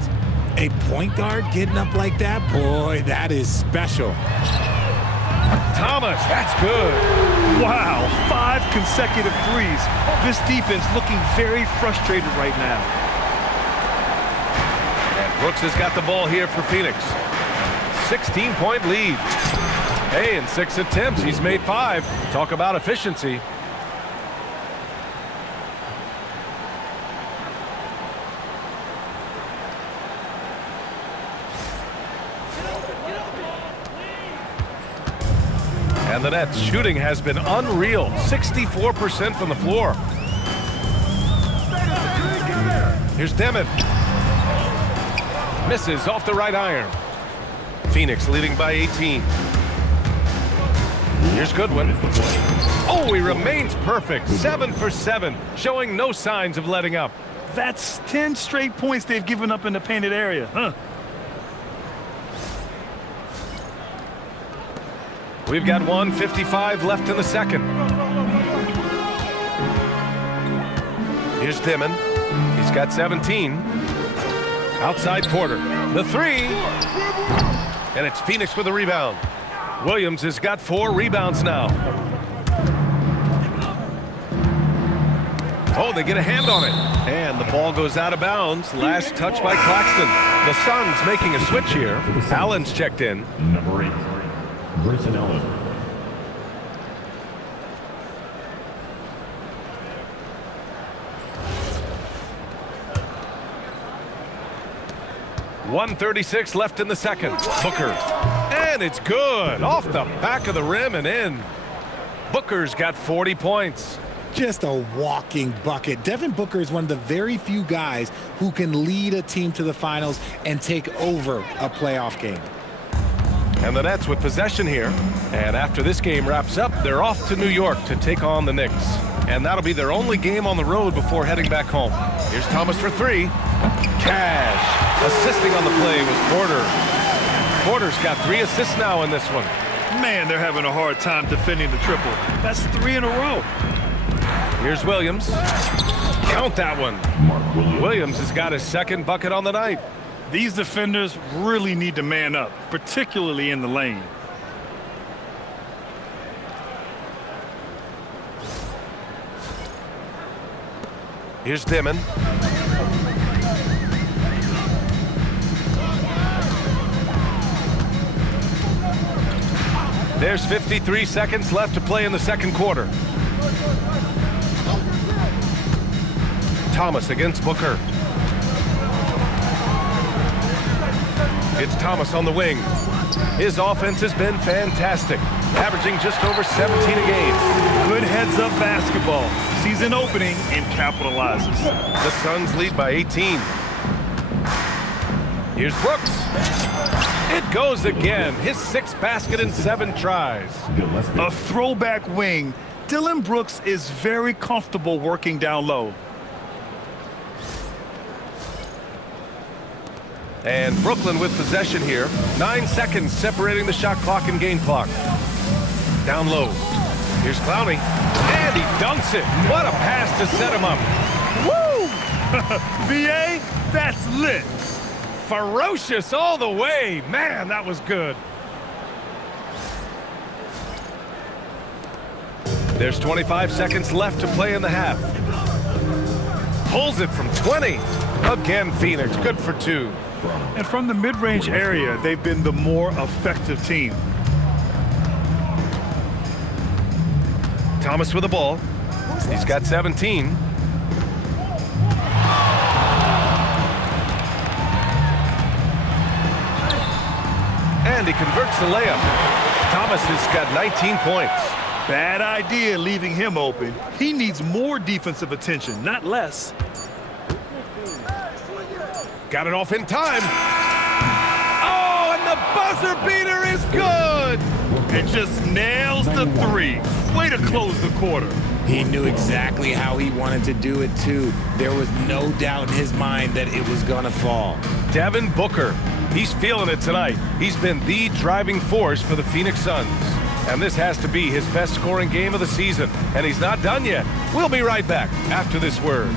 A point guard getting up like that? Boy, that is special. Thomas, that's good. Wow, 5 consecutive threes. This defense looking very frustrated right now. Brooks has got the ball here for Phoenix. 16-point lead. Hey, in 6 attempts, he's made 5. Talk about efficiency. And the Nets shooting has been unreal. 64% from the floor. Here's Dimon. Misses off the right iron. Phoenix leading by 18. Here's Goodwin. Oh, he remains perfect. 7 for 7, showing no signs of letting up. That's 10 straight points they've given up in the painted area, huh? We've got 1:55 left in the second. Here's Dimon. He's got 17. Outside Porter. The three. And it's Phoenix with the rebound. Williams has got 4 rebounds now. Oh, they get a hand on it. And the ball goes out of bounds. Last touch by Claxton. The Suns making a switch here. Allen's checked in. Number 8, Grayson Allen. .136 left in the second. Booker. And it's good. Off the back of the rim and in. Booker's got 40 points. Just a walking bucket. Devin Booker is one of the very few guys who can lead a team to the finals and take over a playoff game. And the Nets with possession here. And after this game wraps up, they're off to New York to take on the Knicks. And that'll be their only game on the road before heading back home. Here's Thomas for three. Cash. Assisting on the play was Porter. Porter's got 3 assists now in this one. Man, they're having a hard time defending the triple. That's 3 in a row. Here's Williams. Count that one. Williams has got his second bucket on the night. These defenders really need to man up, particularly in the lane. Here's Dimon. There's 53 seconds left to play in the second quarter. Thomas against Booker. It's Thomas on the wing. His offense has been fantastic, averaging just over 17 a game. Good heads-up basketball. Season opening and capitalizes. The Suns lead by 18. Here's Brooks. It goes again. His 6th basket in 7 tries. A throwback wing. Dylan Brooks is very comfortable working down low. And Brooklyn with possession here. 9 seconds separating the shot clock and game clock. Down low. Here's Clowney. And he dunks it. What a pass to set him up. Woo! BA, that's lit. Ferocious all the way. Man, that was good. There's 25 seconds left to play in the half. Pulls it from 20. Again, Phoenix. Good for 2. And from the mid-range area, they've been the more effective team. Thomas with the ball. He's got 17. And he converts the layup. Thomas has got 19 points. Bad idea leaving him open. He needs more defensive attention, not less. Got it off in time. Oh, and the buzzer beater is good. And just nails the 3. Way to close the quarter. He knew exactly how he wanted to do it, too. There was no doubt in his mind that it was going to fall. Devin Booker. He's feeling it tonight. He's been the driving force for the Phoenix Suns. And this has to be his best scoring game of the season. And he's not done yet. We'll be right back after this word.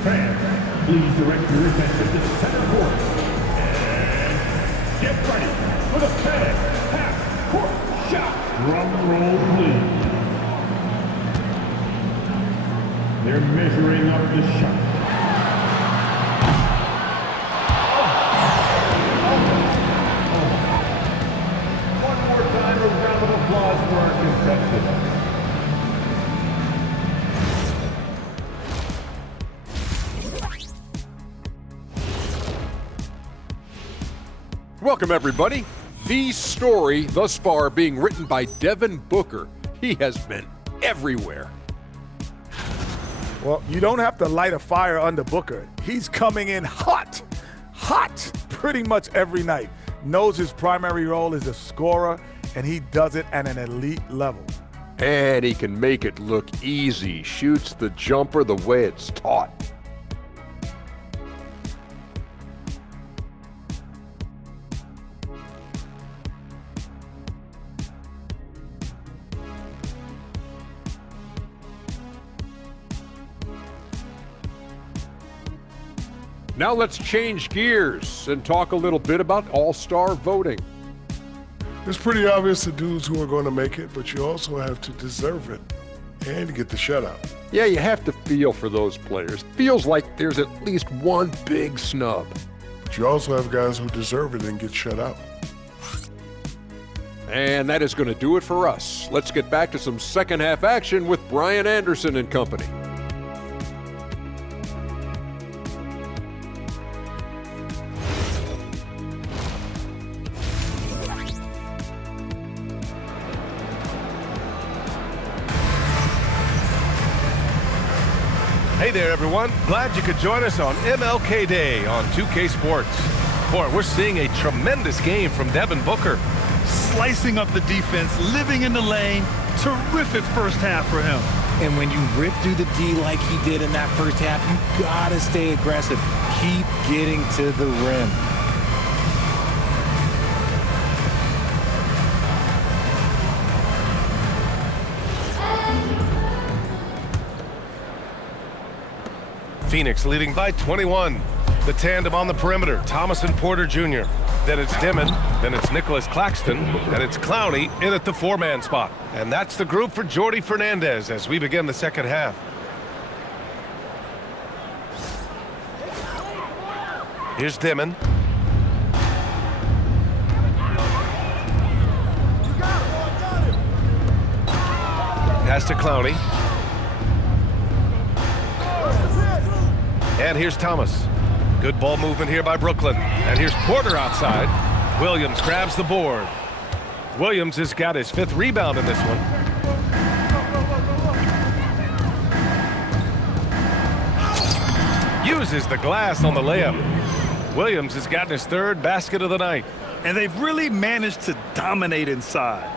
Fans, please direct your attention to center court. And get ready for the fan half-court shot. Drum roll, please. They're measuring up the shot. One more time, a round of applause for our contestants. Welcome, everybody. The story thus far being written by Devin Booker. He has been everywhere. Well, you don't have to light a fire under Booker. He's coming in hot, pretty much every night. Knows his primary role is a scorer, and he does it at an elite level. And he can make it look easy. Shoots the jumper the way it's taught. Now let's change gears and talk a little bit about all-star voting. It's pretty obvious the dudes who are going to make it, but you also have to deserve it and get the shutout. Yeah, you have to feel for those players. Feels like there's at least one big snub. But you also have guys who deserve it and get shut out. And that is going to do it for us. Let's get back to some second half action with Brian Anderson and company. Hey there, everyone. Glad you could join us on MLK Day on 2K Sports. Boy, we're seeing a tremendous game from Devin Booker. Slicing up the defense, living in the lane. Terrific first half for him. And when you rip through the D like he did in that first half, you gotta stay aggressive. Keep getting to the rim. Phoenix leading by 21. The tandem on the perimeter, Thomas and Porter Jr. Then it's Dimon, then it's Nicholas Claxton, and it's Clowney in at the four-man spot. And that's the group for Jordi Fernandez as we begin the second half. Here's Dimon. Pass to Clowney. And here's Thomas. Good ball movement here by Brooklyn. And here's Porter outside. Williams grabs the board. Williams has got his 5th rebound in this one. Uses the glass on the layup. Williams has gotten his 3rd basket of the night. And they've really managed to dominate inside.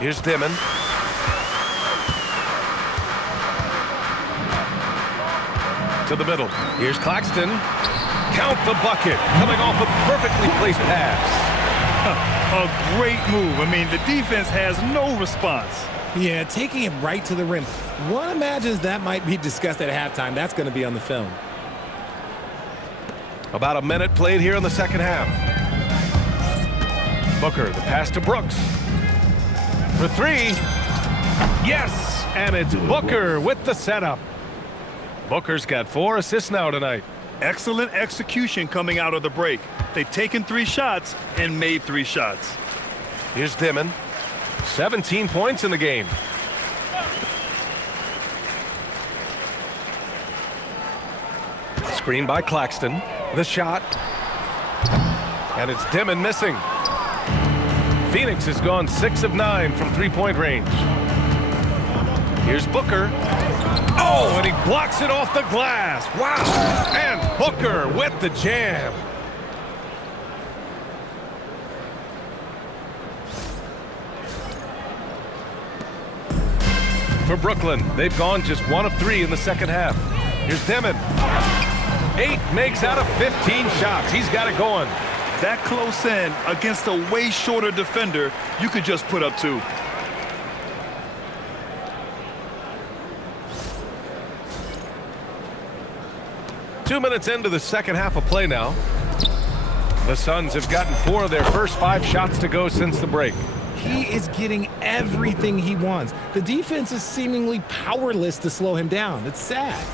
Here's Dimon. To the middle. Here's Claxton. Count the bucket. Coming off a perfectly placed pass. A great move. I mean, the defense has no response. Yeah, taking it right to the rim. One imagines that might be discussed at halftime. That's going to be on the film. About a minute played here in the second half. Booker, the pass to Brooks. For 3. Yes, and it's Booker with the setup. Booker's got 4 assists now tonight. Excellent execution coming out of the break. They've taken 3 shots and made 3 shots. Here's Dimon. 17 points in the game. Screen by Claxton. The shot. And it's Dimon missing. Phoenix has gone 6 of 9 from 3-point range. Here's Booker. Oh, and he blocks it off the glass. Wow. And Booker with the jam. For Brooklyn, they've gone just 1 of 3 in the second half. Here's Dimon. 8 makes out of 15 shots. He's got it going. That close in against a way shorter defender, you could just put up 2. Two minutes into the second half of play now. The Suns have gotten 4 of their first 5 shots to go since the break. He is getting everything he wants. The defense is seemingly powerless to slow him down. It's sad.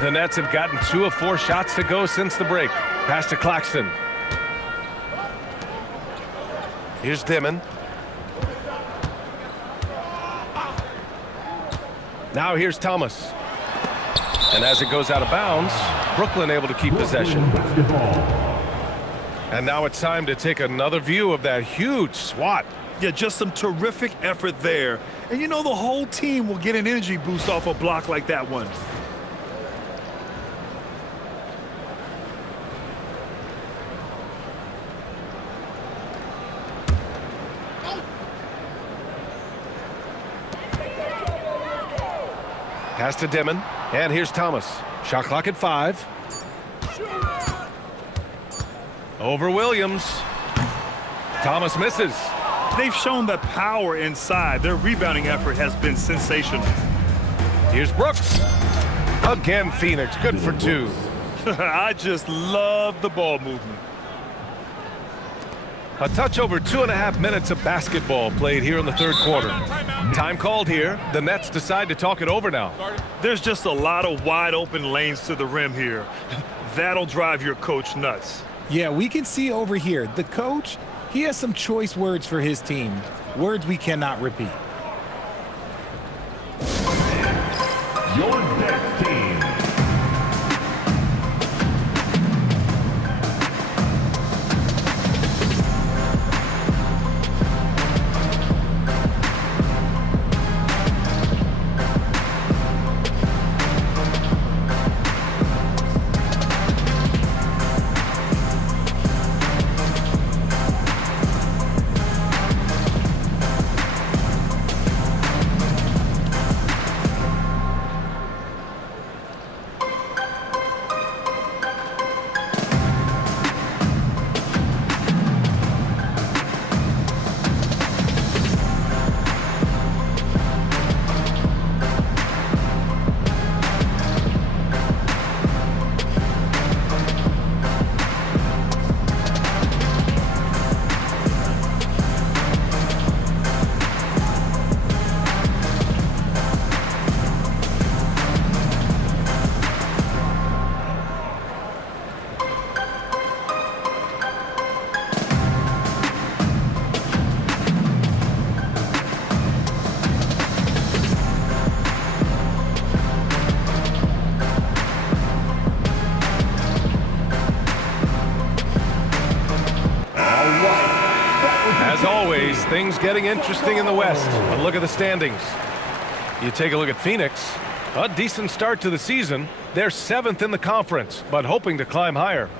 The Nets have gotten 2 of 4 shots to go since the break. Pass to Claxton. Here's Dimon. Now here's Thomas. And as it goes out of bounds, Brooklyn able to keep possession. And now it's time to take another view of that huge swat. Yeah, just some terrific effort there. And you know the whole team will get an energy boost off a block like that one. Pass to Dimon, and here's Thomas. Shot clock at 5. Over Williams. Thomas misses. They've shown the power inside. Their rebounding effort has been sensational. Here's Brooks. Again, Phoenix, good for 2. I just love the ball movement. A touch over 2.5 minutes of basketball played here in the third quarter. Time called here. The Nets decide to talk it over now. There's just a lot of wide open lanes to the rim here. That'll drive your coach nuts. Yeah, we can see over here. The coach, he has some choice words for his team. Words we cannot repeat. Your next team. things getting interesting in the West. A look at the standings. You take a look at Phoenix. A decent start to the season. They're 7th in the conference, but hoping to climb higher.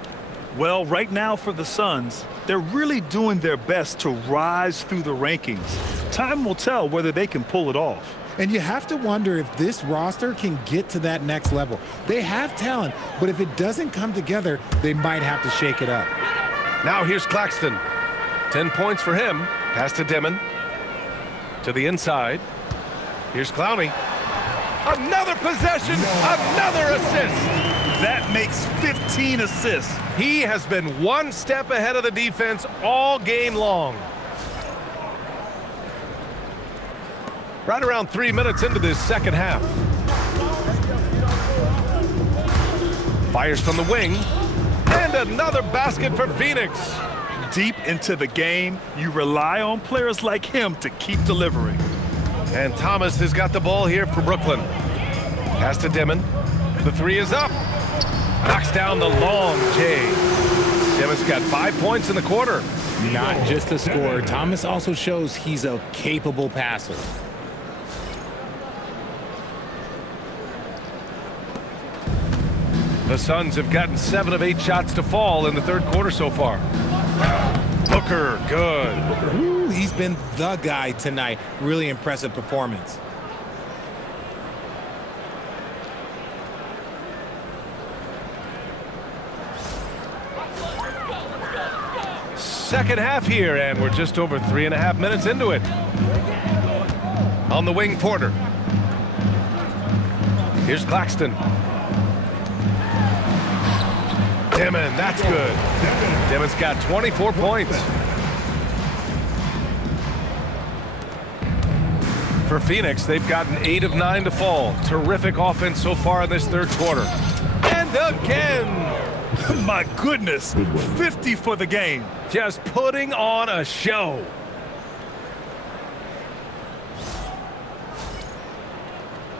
Well, right now for the Suns, they're really doing their best to rise through the rankings. Time will tell whether they can pull it off. And you have to wonder if this roster can get to that next level. They have talent, but if it doesn't come together, they might have to shake it up. Now here's Claxton. 10 points for him. Pass to Dimon. To the inside. Here's Clowney. Another possession, another assist. That makes 15 assists. He has been one step ahead of the defense all game long. Right around 3 minutes into this second half. Fires from the wing. And another basket for Phoenix. Deep into the game, you rely on players like him to keep delivering. And Thomas has got the ball here for Brooklyn. Pass to Dimon. The three is up. Knocks down the long J. Dimon's got 5 points in the quarter. Not just a scorer, Thomas also shows he's a capable passer. The Suns have gotten 7 of 8 shots to fall in the third quarter so far. Booker, good. Ooh, he's been the guy tonight. Really impressive performance. Second half here, and we're just over 3.5 minutes into it. On the wing, Porter. Here's Claxton. Dimon, that's good. Dimon's got 24 points. For Phoenix, they've gotten 8 of 9 to fall. Terrific offense so far in this third quarter. And again! My goodness, 50 for the game. Just putting on a show.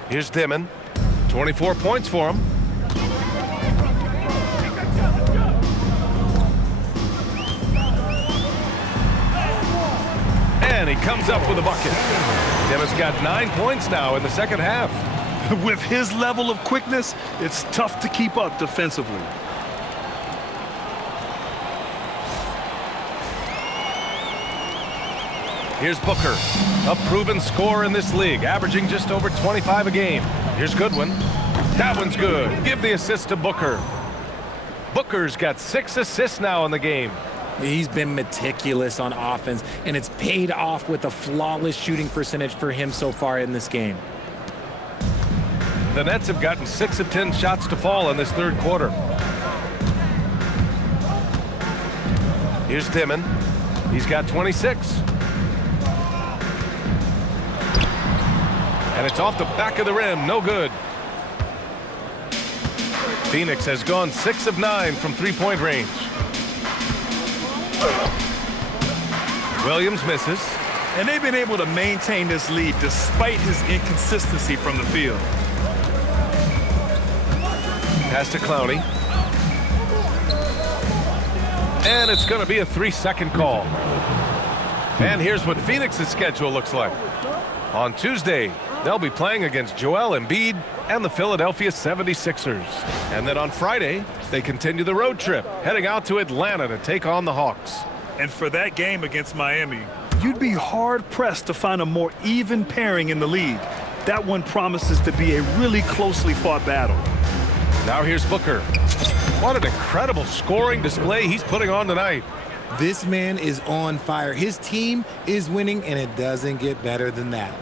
Here's Dimon. 24 points for him. And he comes up with a bucket. Dimon's got 9 points now in the second half. With his level of quickness, it's tough to keep up defensively. Here's Booker, a proven scorer in this league, averaging just over 25 a game. Here's Goodwin. That one's good. Give the assist to Booker. Booker's got 6 assists now in the game. He's been meticulous on offense, and it's paid off with a flawless shooting percentage for him so far in this game. The Nets have gotten 6 of 10 shots to fall in this third quarter. Here's Dimon. He's got 26. And it's off the back of the rim. No good. Phoenix has gone 6 of 9 from three-point range. Williams misses. And they've been able to maintain this lead despite his inconsistency from the field. Pass to Clowney. And it's going to be a 3-second call. And here's what Phoenix's schedule looks like. On Tuesday, they'll be playing against Joel Embiid and the Philadelphia 76ers. And then on Friday, they continue the road trip, heading out to Atlanta to take on the Hawks. And for that game against Miami, you'd be hard-pressed to find a more even pairing in the league. That one promises to be a really closely fought battle. Now here's Booker. What an incredible scoring display he's putting on tonight. This man is on fire. His team is winning, and it doesn't get better than that.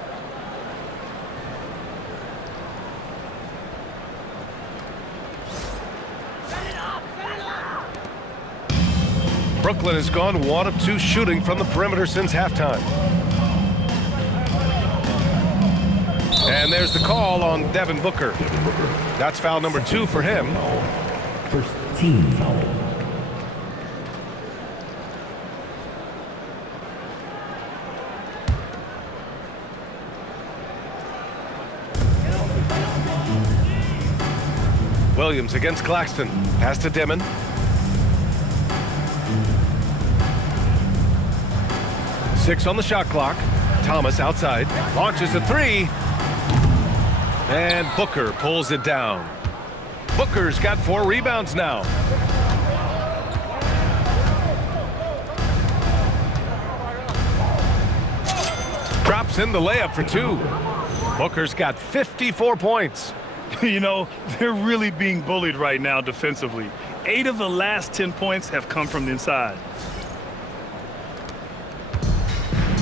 Brooklyn has gone 1 of 2 shooting from the perimeter since halftime. And there's the call on Devin Booker. That's foul number 2 for him. First team foul. Williams against Claxton. Pass to Dimon. 6 on the shot clock. Thomas outside, launches a 3. And Booker pulls it down. Booker's got 4 rebounds now. Drops in the layup for 2. Booker's got 54 points. You know, they're really being bullied right now defensively. 8 of the last 10 points have come from the inside.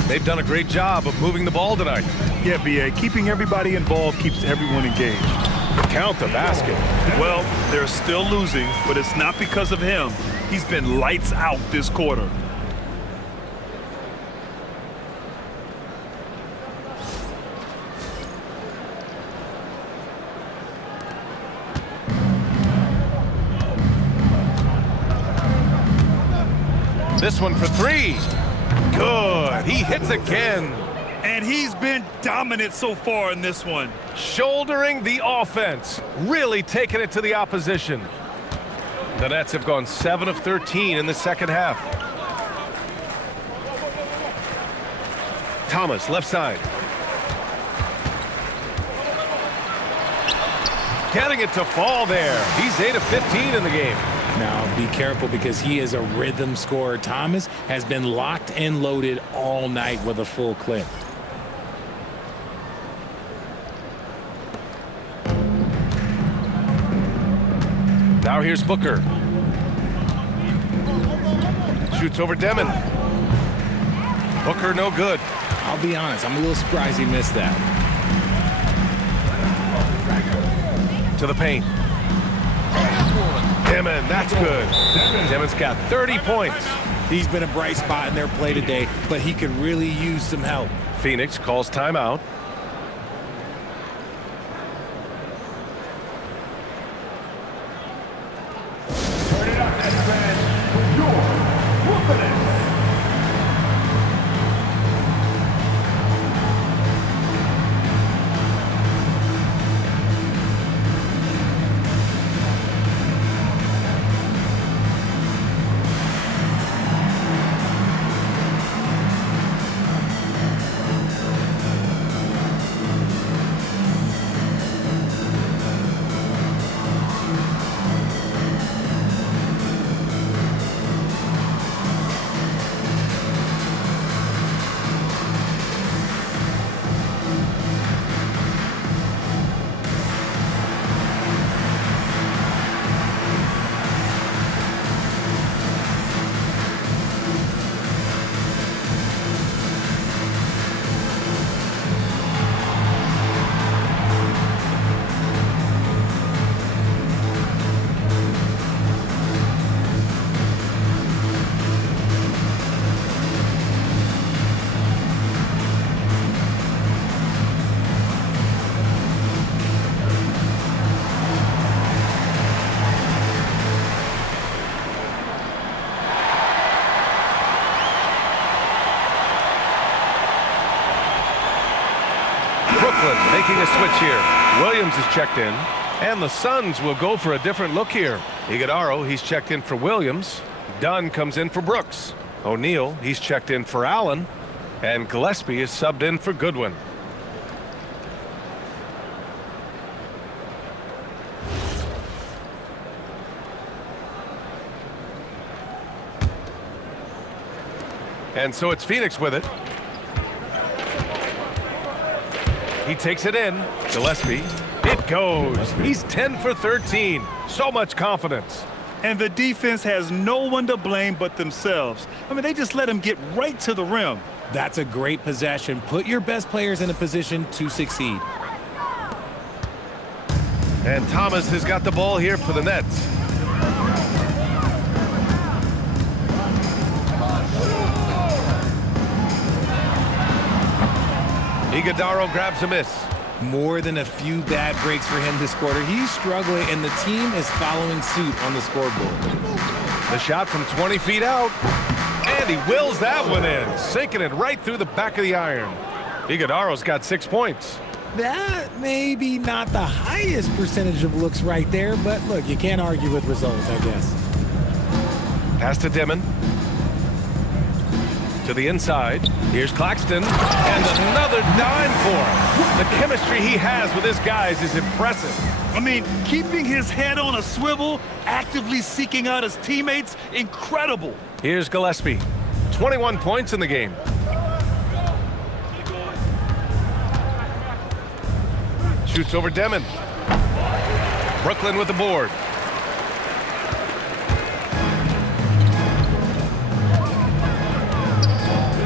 They've done a great job of moving the ball tonight. Yeah, B.A., keeping everybody involved keeps everyone engaged. Count the basket. Well, they're still losing, but it's not because of him. He's been lights out this quarter. This one for 3. Good. He hits again. And he's been dominant so far in this one. Shouldering the offense. Really taking it to the opposition. The Nets have gone 7 of 13 in the second half. Thomas, left side. Getting it to fall there. He's 8 of 15 in the game. Now, be careful because he is a rhythm scorer. Thomas has been locked and loaded all night with a full clip. Now here's Booker. Shoots over Demon. Booker no good. I'll be honest, I'm a little surprised he missed that. To the paint. Demon, that's good. Demon's got 30 points. He's been a bright spot in their play today, but he could really use some help. Phoenix calls timeout. Turn it up, Nets fans, for your Brooklyn Nets. Making a switch here. Williams is checked in, and the Suns will go for a different look here. Iguodaro, he's checked in for Williams. Dunn comes in for Brooks. O'Neal, he's checked in for Allen, and Gillespie is subbed in for Goodwin. And so it's Phoenix with it. He takes it in. Gillespie. It goes. He's 10 for 13. So much confidence. And the defense has no one to blame but themselves. I mean, they just let him get right to the rim. That's a great possession. Put your best players in a position to succeed. And Thomas has got the ball here for the Nets. Iguodaro grabs a miss. More than a few bad breaks for him this quarter. He's struggling, and the team is following suit on the scoreboard. The shot from 20 feet out. And he wills that one in, sinking it right through the back of the iron. Iguodaro's got 6 points. That may be not the highest percentage of looks right there, but look, you can't argue with results, I guess. Pass to Demon. To the inside. Here's Claxton, and another dime for him. The chemistry he has with his guys is impressive. I mean, keeping his head on a swivel, actively seeking out his teammates, incredible. Here's Gillespie, 21 points in the game. Shoots over Demon. Brooklyn with the board.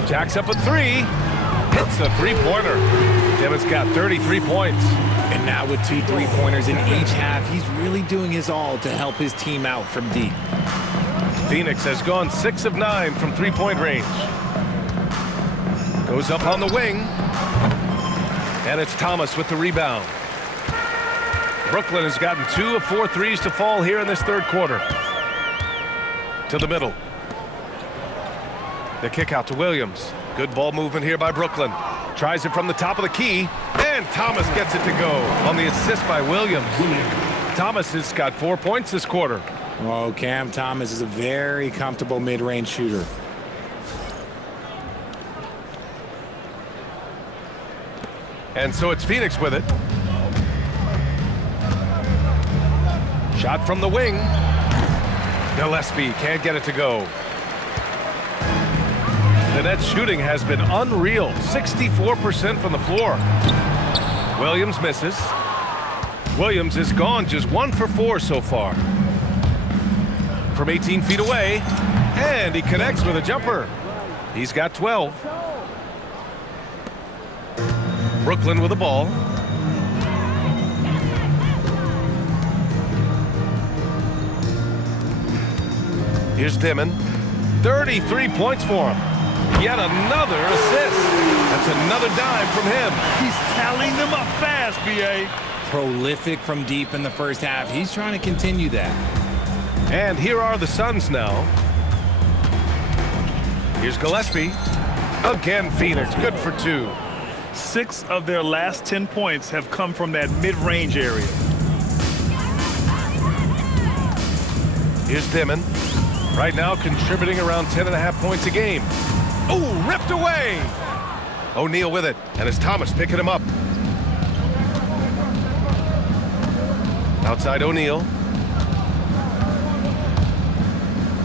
Jacks up a three. Hits a three-pointer. Demon's got 33 points. And now with 2 3-pointers in each half, he's really doing his all to help his team out from deep. Phoenix has gone 6 of 9 from three-point range. Goes up on the wing. And it's Thomas with the rebound. Brooklyn has gotten 2 of 4 threes to fall here in this third quarter. To the middle. The kick out to Williams. Good ball movement here by Brooklyn. Tries it from the top of the key. And Thomas gets it to go on the assist by Williams. Thomas has got 4 points this quarter. Oh, Cam Thomas is a very comfortable mid-range shooter. And so it's Phoenix with it. Shot from the wing. Gillespie can't get it to go. The Nets shooting has been unreal. 64% from the floor. Williams misses. Williams is gone, just 1 for 4 so far. From 18 feet away. And he connects with a jumper. He's got 12. Brooklyn with the ball. Here's Dimon. 33 points for him. Yet another assist. That's another dime from him. He's tallying them up fast, B.A. Prolific from deep in the first half. He's trying to continue that. And here are the Suns now. Here's Gillespie. Again, Phoenix. Good for 2. 6 of their last 10 points have come from that mid-range area. Here's Dimon. Right now contributing around 10.5 points a game. Oh, ripped away. O'Neal with it, and it's Thomas picking him up. Outside O'Neal.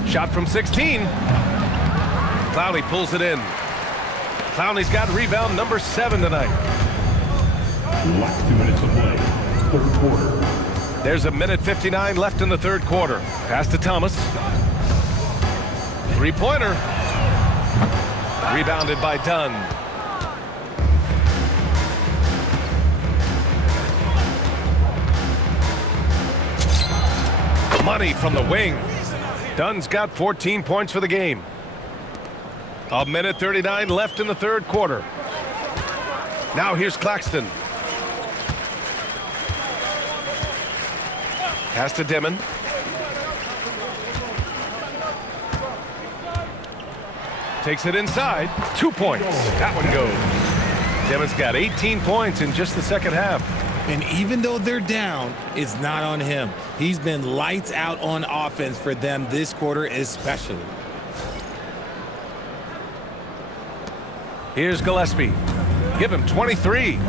Shot from 16. Clowney pulls it in. Clowney's got rebound number 7 tonight. Last 2 minutes to play. Third quarter. There's 1:59 left in the third quarter. Pass to Thomas. Three-pointer. Rebounded by Dunn. Money from the wing. Dunn's got 14 points for the game. 1:39 left in the third quarter. Now here's Claxton. Pass to Dimon. Takes it inside. 2 points. That one goes. Dimon's got 18 points in just the second half. And even though they're down, it's not on him. He's been lights out on offense for them this quarter especially. Here's Gillespie. Give him 23.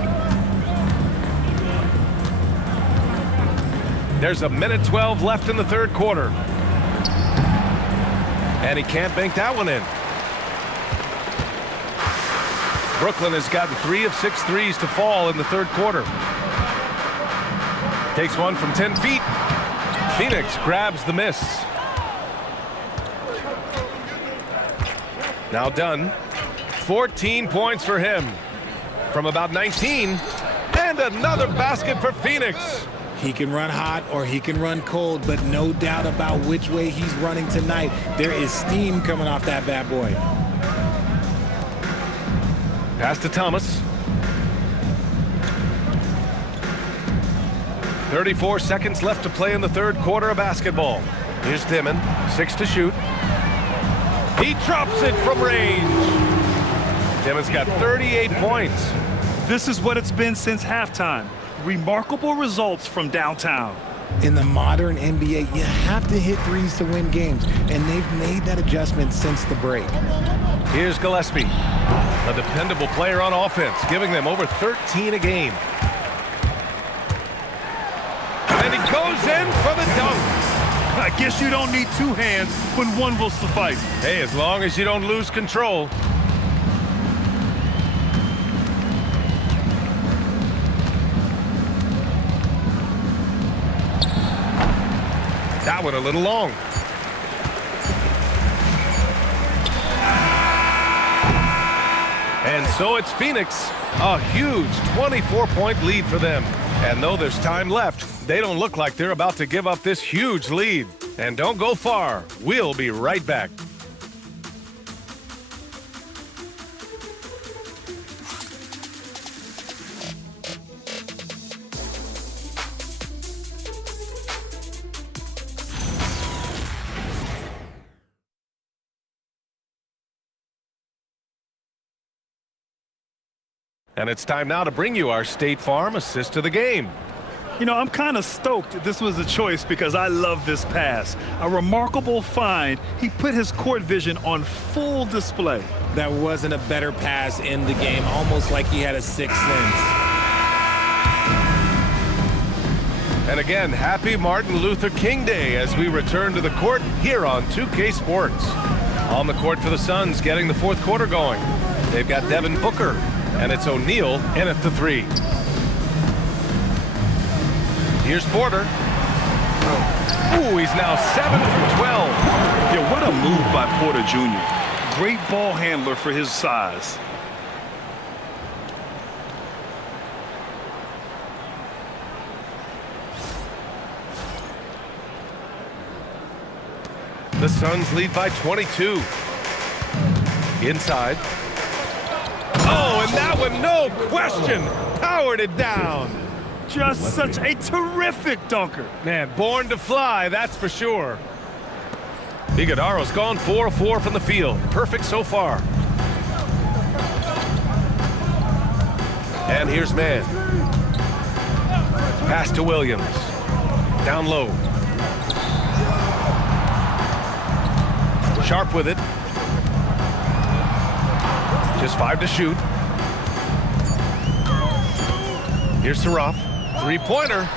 There's 1:12 left in the third quarter. And he can't bank that one in. Brooklyn has gotten 3 of 6 threes to fall in the third quarter. Takes one from 10 feet. Phoenix grabs the miss. Now Dunn. 14 points for him from about 19. And another basket for Phoenix. He can run hot or he can run cold, but no doubt about which way he's running tonight. There is steam coming off that bad boy. Pass to Thomas. 34 seconds left to play in the third quarter of basketball. Here's Dimon, 6 to shoot. He drops it from range. Dimon's got 38 points. This is what it's been since halftime. Remarkable results from downtown. In the modern NBA, you have to hit threes to win games, and they've made that adjustment since the break. Here's Gillespie. A dependable player on offense, giving them over 13 a game. And he goes in for the dunk. I guess you don't need two hands when one will suffice. Hey, as long as you don't lose control. That one a little long. And so it's Phoenix, a huge 24-point lead for them. And though there's time left, they don't look like they're about to give up this huge lead. And don't go far. We'll be right back. And it's time now to bring you our State Farm assist of the game. You know, I'm kind of stoked this was a choice because I love this pass. A remarkable find. He put his court vision on full display. That wasn't a better pass in the game, almost like he had a sixth sense. And again, happy Martin Luther King Day as we return to the court here on 2K Sports. On the court for the Suns, getting the fourth quarter going. They've got Devin Booker, and it's O'Neal in at the three. Here's Porter. Ooh, he's now 7 for 12. Yeah, what a move by Porter Jr. Great ball handler for his size. The Suns lead by 22. Inside. Oh, and that one, no question, powered it down. Just such a terrific dunker. Man, born to fly, that's for sure. Iguodaro's gone 4 of 4 from the field. Perfect so far. And here's Mann. Pass to Williams. Down low. Sharp with it. Just 5 to shoot. Here's Saraf. Three-pointer.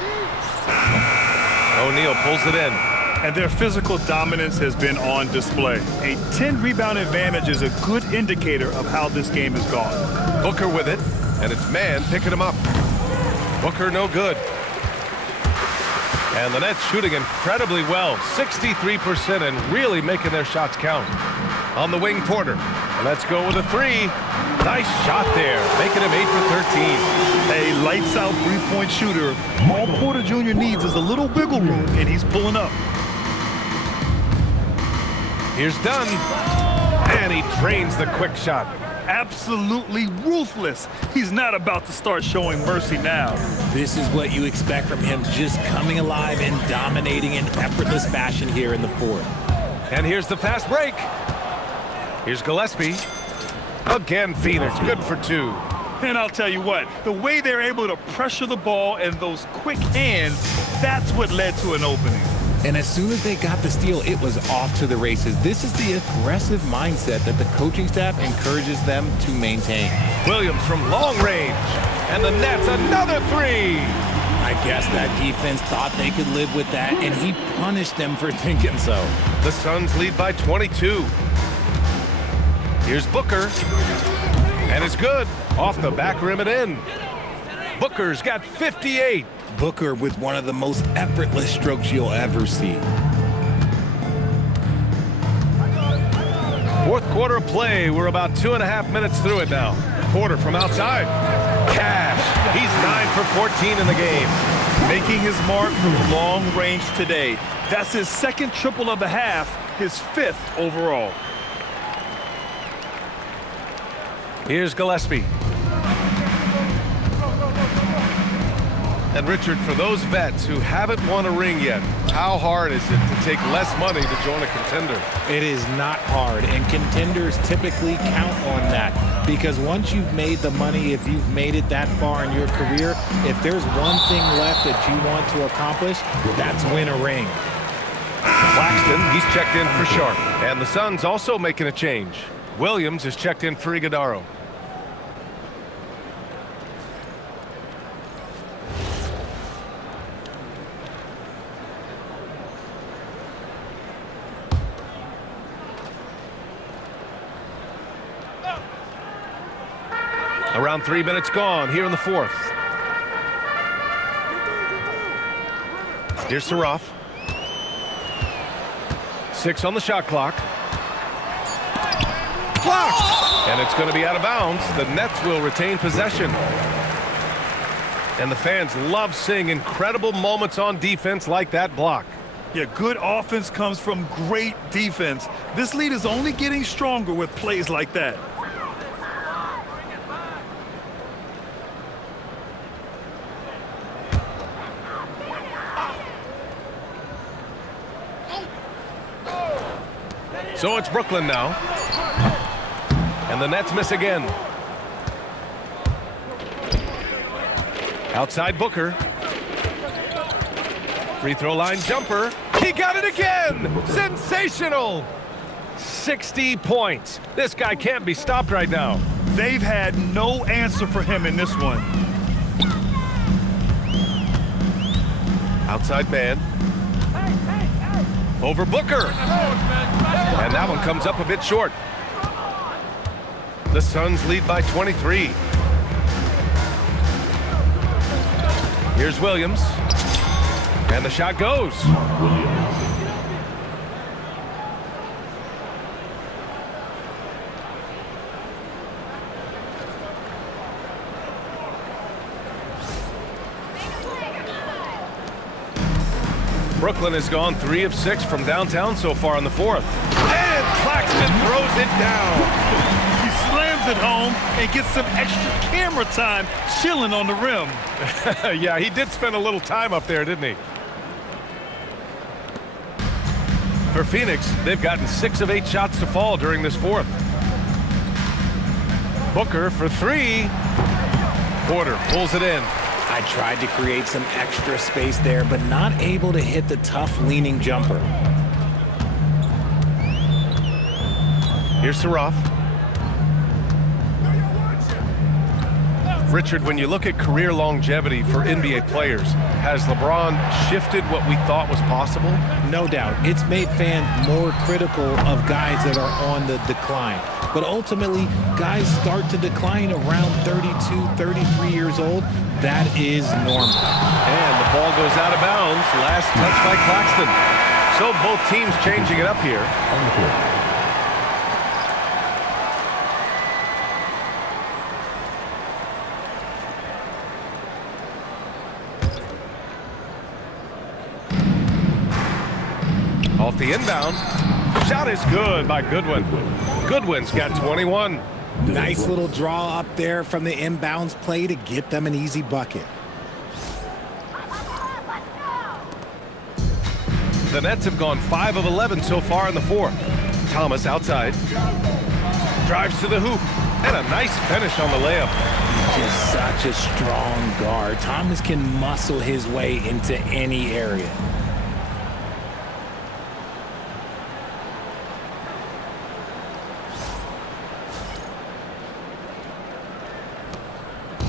O'Neal pulls it in. And their physical dominance has been on display. A 10-rebound advantage is a good indicator of how this game has gone. Booker with it, and it's Mann picking him up. Booker no good. And the Nets shooting incredibly well, 63%, and really making their shots count. On the wing, Porter. Let's go with a three. Nice shot there, making him 8 for 13. A lights-out three-point shooter. All Porter Jr. needs is a little wiggle room, and he's pulling up. Here's Dunn, and he drains the quick shot. Absolutely ruthless. He's not about to start showing mercy now. This is what you expect from him, just coming alive and dominating in effortless fashion here in the fourth. And here's the fast break. Here's Gillespie. Again, Phoenix, good for 2. And I'll tell you what, the way they're able to pressure the ball and those quick hands, that's what led to an opening. And as soon as they got the steal, it was off to the races. This is the aggressive mindset that the coaching staff encourages them to maintain. Williams from long range, and the Nets another three. I guess that defense thought they could live with that, and he punished them for thinking so. The Suns lead by 22. Here's Booker, and it's good. Off the back rim and in. Booker's got 58. Booker with one of the most effortless strokes you'll ever see. Fourth quarter play. We're about 2.5 minutes through it now. Porter from outside. Cash. He's 9 for 14 in the game. Making his mark from long range today. That's his second triple of the half, his 5th overall. Here's Gillespie. And Richard, for those vets who haven't won a ring yet, how hard is it to take less money to join a contender? It is not hard, and contenders typically count on that. Because once you've made the money, if you've made it that far in your career, if there's one thing left that you want to accomplish, that's win a ring. Claxton, he's checked in for Sharp. And the Suns also making a change. Williams is checked in for Iguodaro. Around 3 minutes gone here in the fourth. Here's Saroff. 6 on the shot clock. Blocked! And it's going to be out of bounds. The Nets will retain possession. And the fans love seeing incredible moments on defense like that block. Yeah, good offense comes from great defense. This lead is only getting stronger with plays like that. So it's Brooklyn now. And the Nets miss again. Outside Booker. Free throw line jumper. He got it again! Sensational! 60 points. This guy can't be stopped right now. They've had no answer for him in this one. Outside man. Over Booker. And that one comes up a bit short. The Suns lead by 23. Here's Williams. And the shot goes. Brooklyn has gone 3 of 6 from downtown so far in the fourth. And Claxton throws it down. He slams it home and gets some extra camera time chilling on the rim. Yeah, he did spend a little time up there, didn't he? For Phoenix, they've gotten 6 of 8 shots to fall during this fourth. Booker for 3. Porter pulls it in. I tried to create some extra space there, but not able to hit the tough leaning jumper. Here's Saroff. Richard, when you look at career longevity for NBA players, has LeBron shifted what we thought was possible? No doubt. It's made fans more critical of guys that are on the decline. But ultimately, guys start to decline around 32, 33 years old. That is normal. And the ball goes out of bounds. Last touch by Claxton. So both teams changing it up here. Off the inbound. Shot is good by Goodwin. Goodwin's got 21. Nice little draw up there from the inbounds play to get them an easy bucket. The Nets have gone 5 of 11 so far in the fourth. Thomas outside. Drives to the hoop. And a nice finish on the layup. Just such a strong guard. Thomas can muscle his way into any area.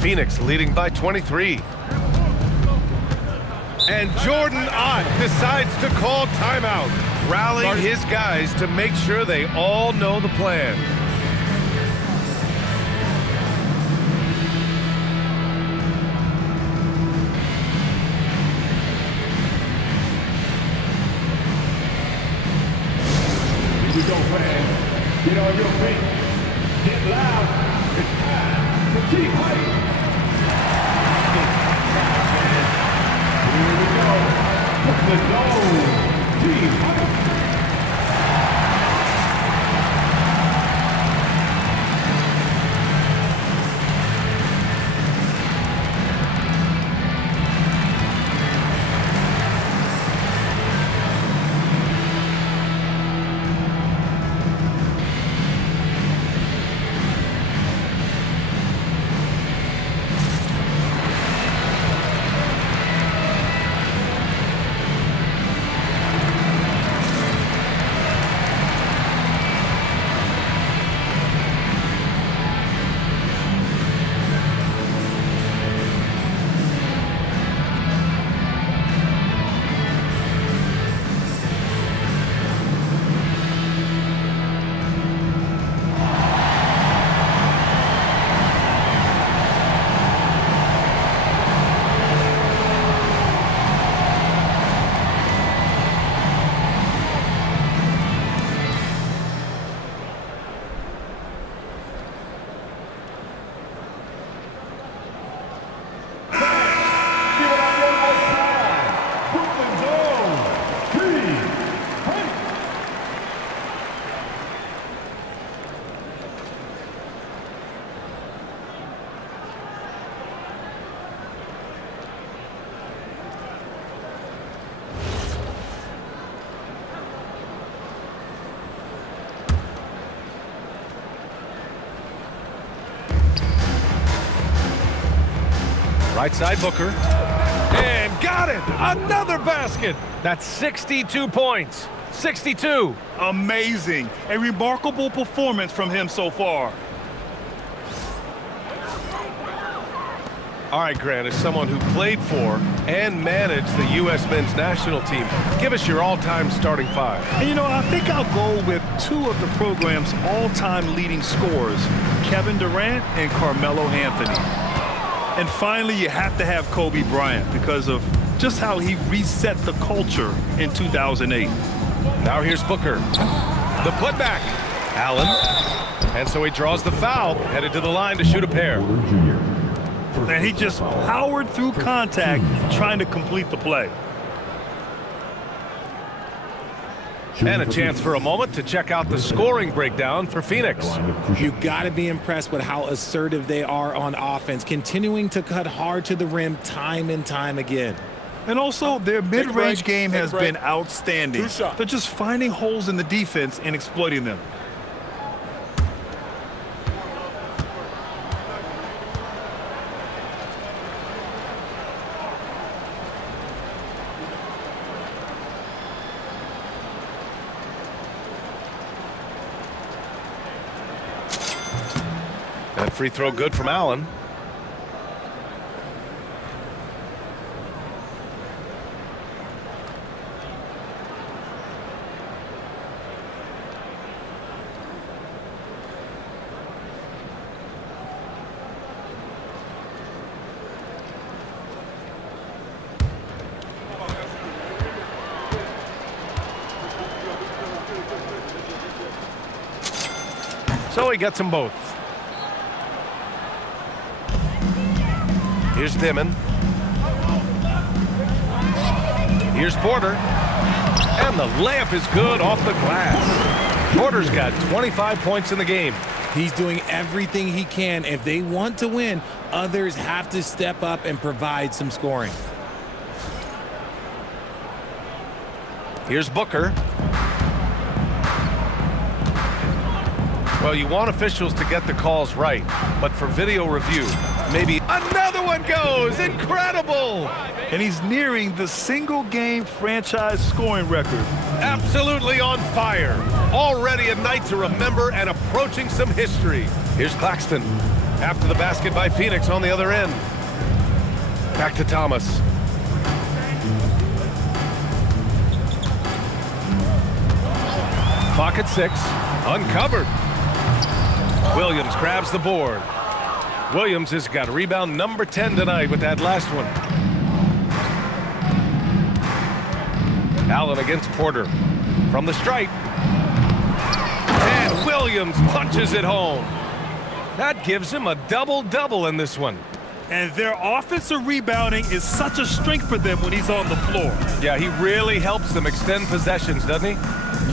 Phoenix leading by 23. And Jordan Ott decides to call timeout, rallying his guys to make sure they all know the plan. Here we go, fans. Get on your feet. Get loud. It's time for T-Hype. Here we go. The goal. T-Hype. Right side Booker. And got it! Another basket! That's 62 points. 62. Amazing. A remarkable performance from him so far. All right, Grant, as someone who played for and managed the U.S. men's national team, give us your all-time starting five. And, you know, I think I'll go with two of the program's all-time leading scorers, Kevin Durant and Carmelo Anthony. And finally, you have to have Kobe Bryant because of just how he reset the culture in 2008. Now here's Booker. The putback. Allen. And so he draws the foul, headed to the line to shoot a pair. And he just powered through contact trying to complete the play. And a chance for a moment to check out the scoring breakdown for Phoenix. You got to be impressed with how assertive they are on offense, continuing to cut hard to the rim time and time again. And also, their mid-range game has been outstanding. They're just finding holes in the defense and exploiting them. That free throw good from Allen. So he gets them both. Here's Dimon. Here's Porter. And the layup is good off the glass. Porter's got 25 points in the game. He's doing everything he can. If they want to win, others have to step up and provide some scoring. Here's Booker. Well, you want officials to get the calls right, but for video review, maybe another one goes. Incredible! And he's nearing the single-game franchise scoring record. Absolutely on fire. Already a night to remember and approaching some history. Here's Claxton. After the basket by Phoenix on the other end. Back to Thomas. Clock at 6. Uncovered. Williams grabs the board. Williams has got rebound number 10 tonight with that last one. Allen against Porter. From the stripe. And Williams punches it home. That gives him a double-double in this one. And their offensive rebounding is such a strength for them when he's on the floor. Yeah, he really helps them extend possessions, doesn't he?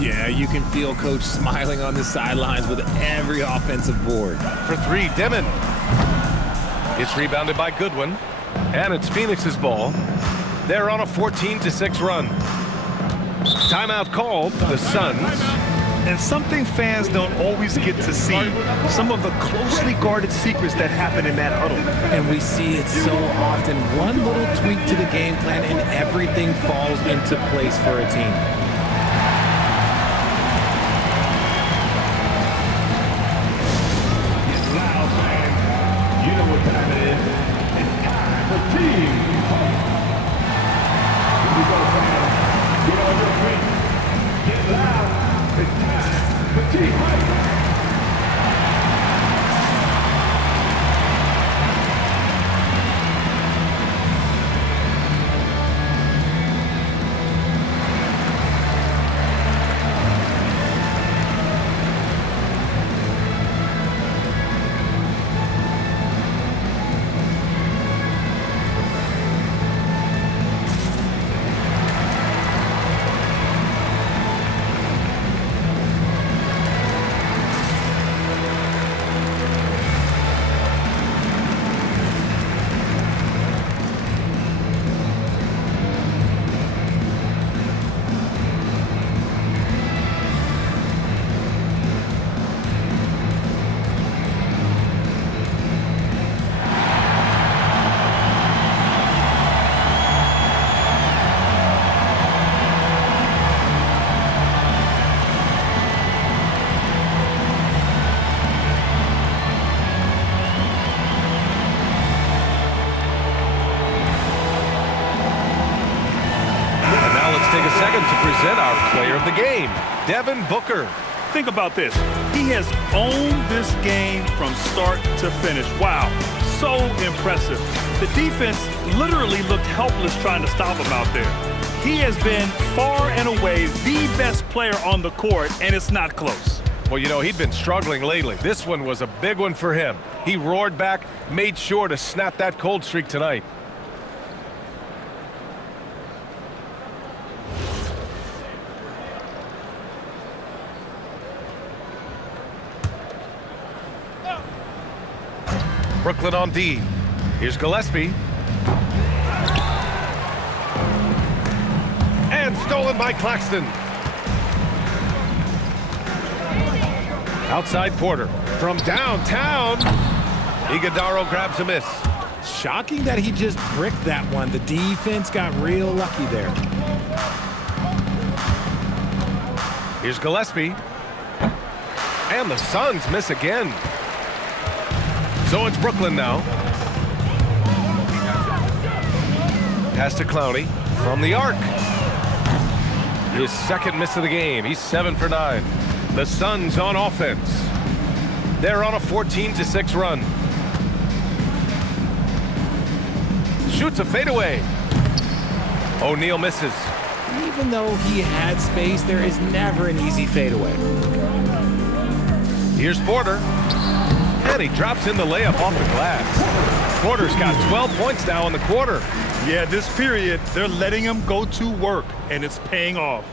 Yeah, you can feel Coach smiling on the sidelines with every offensive board. For three, Dimon. It's rebounded by Goodwin. And it's Phoenix's ball. They're on a 14-6 run. Timeout called, the Suns. And something fans don't always get to see, some of the closely guarded secrets that happen in that huddle. And we see it so often. One little tweak to the game plan and everything falls into place for a team. Loud fans, you know what time it is. It's time for Team Hype. Here we go, fans. Get on your feet. Get loud. It's time for Team Hype. second to present our player of the game, Devin Booker. Think about this. He has owned this game from start to finish. Wow, so impressive. The defense literally looked helpless trying to stop him out there. He has been far and away the best player on the court, and it's not close. Well, you know, he'd been struggling lately. This one was a big one for him. He roared back, made sure to snap that cold streak tonight. Brooklyn on D. Here's Gillespie. And stolen by Claxton. Outside Porter. From downtown, Iguodaro grabs a miss. Shocking that he just bricked that one. The defense got real lucky there. Here's Gillespie. And the Suns miss again. So it's Brooklyn now. Pass to Clowney from the arc. His second miss of the game. He's 7 for 9. The Suns on offense. They're on a 14-6 run. Shoots a fadeaway. O'Neal misses. Even though he had space, there is never an easy fadeaway. Here's Porter. And he drops in the layup off the glass. Porter's got 12 points now in the quarter. Yeah, this period, they're letting him go to work, and it's paying off.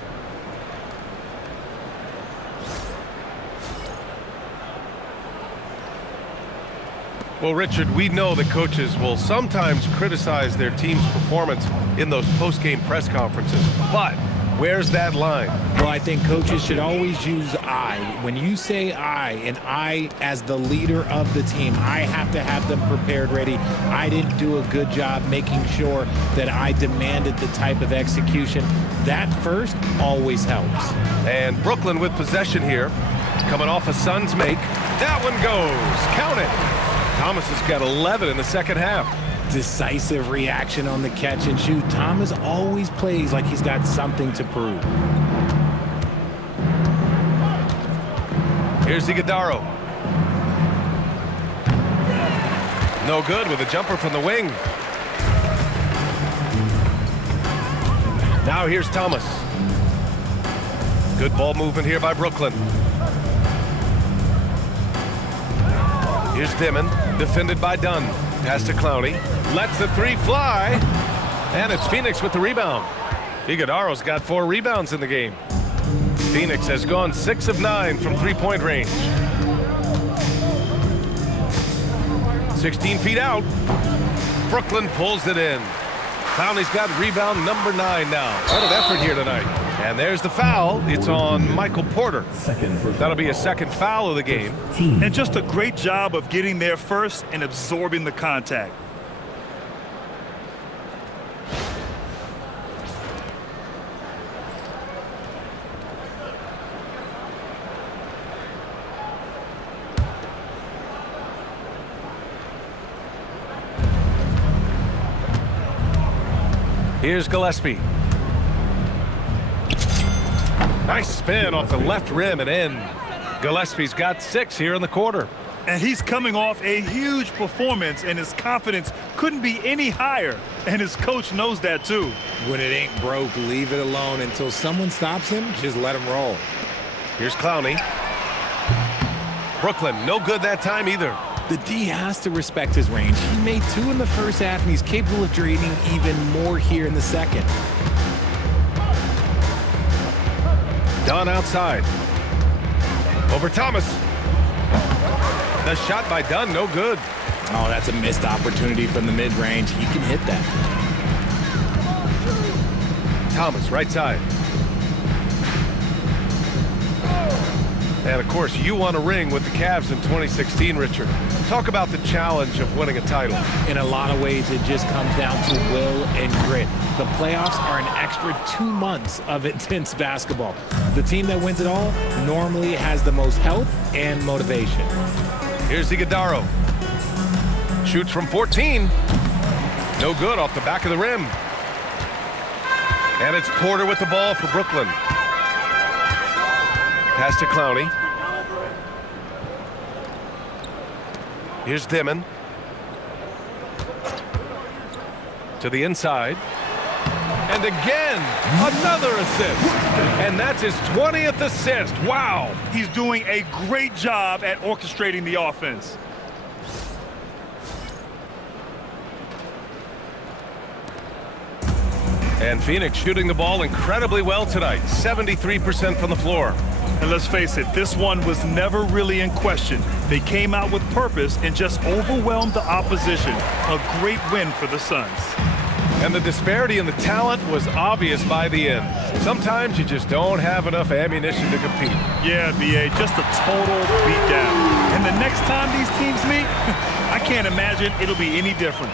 Well, Richard, we know that coaches will sometimes criticize their team's performance in those post-game press conferences, but where's that line? Well, I think coaches should always use I. When you say I, and I as the leader of the team, I have to have them prepared ready. I didn't do a good job making sure that I demanded the type of execution. That first always helps. And Brooklyn with possession here, coming off a Suns make. That one goes. Count it. Thomas has got 11 in the second half. Decisive reaction on the catch and shoot. Thomas always plays like he's got something to prove. Here's Iguodaro. No good with a jumper from the wing. Now here's Thomas. Good ball movement here by Brooklyn. Here's Dimon, defended by Dunn. Pass to Clowney. Lets the three fly. And it's Phoenix with the rebound. Iguodaro's got 4 rebounds in the game. Phoenix has gone 6 of 9 from three-point range. 16 feet out. Brooklyn pulls it in. Clowney's got rebound number 9 now. What an effort here tonight. And there's the foul. It's on Michael Porter. That'll be a second foul of the game. And just a great job of getting there first and absorbing the contact. Here's Gillespie. Nice spin off the left rim and in. Gillespie's got 6 here in the quarter. And he's coming off a huge performance, and his confidence couldn't be any higher. And his coach knows that, too. When it ain't broke, leave it alone. Until someone stops him, just let him roll. Here's Clowney. Brooklyn, no good that time either. The D has to respect his range. He made 2 in the first half, and he's capable of draining even more here in the second. Dunn outside. Over Thomas. The shot by Dunn, no good. Oh, that's a missed opportunity from the mid-range. He can hit that. Thomas, right side. And, of course, you won a ring with the Cavs in 2016, Richard. Talk about the challenge of winning a title. In a lot of ways, it just comes down to will and grit. The playoffs are an extra 2 months of intense basketball. The team that wins it all normally has the most health and motivation. Here's Iguodaro. Shoots from 14. No good off the back of the rim. And it's Porter with the ball for Brooklyn. Pass to Clowney. Here's Dimon. To the inside. And again, another assist. And that's his 20th assist. Wow. He's doing a great job at orchestrating the offense. And Phoenix shooting the ball incredibly well tonight. 73% from the floor. And let's face it, this one was never really in question. They came out with purpose and just overwhelmed the opposition. A great win for the Suns. And the disparity in the talent was obvious by the end. Sometimes you just don't have enough ammunition to compete. Yeah, B.A., just a total beatdown. And the next time these teams meet, I can't imagine it'll be any different.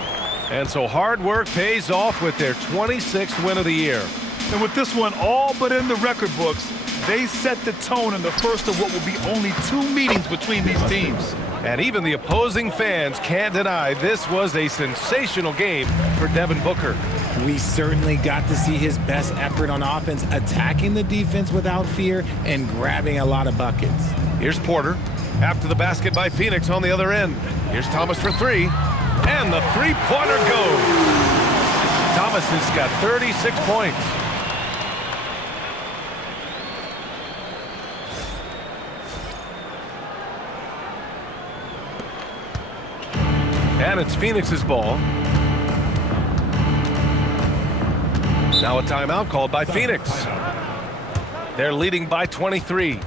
And so hard work pays off with their 26th win of the year. And with this one all but in the record books, they set the tone in the first of what will be only 2 meetings between these teams. And even the opposing fans can't deny this was a sensational game for Devin Booker. We certainly got to see his best effort on offense, attacking the defense without fear and grabbing a lot of buckets. Here's Porter after the basket by Phoenix on the other end. Here's Thomas for 3. And the three-pointer goes. Thomas has got 36 points. And it's Phoenix's ball. Now a timeout called by Phoenix. They're leading by 23.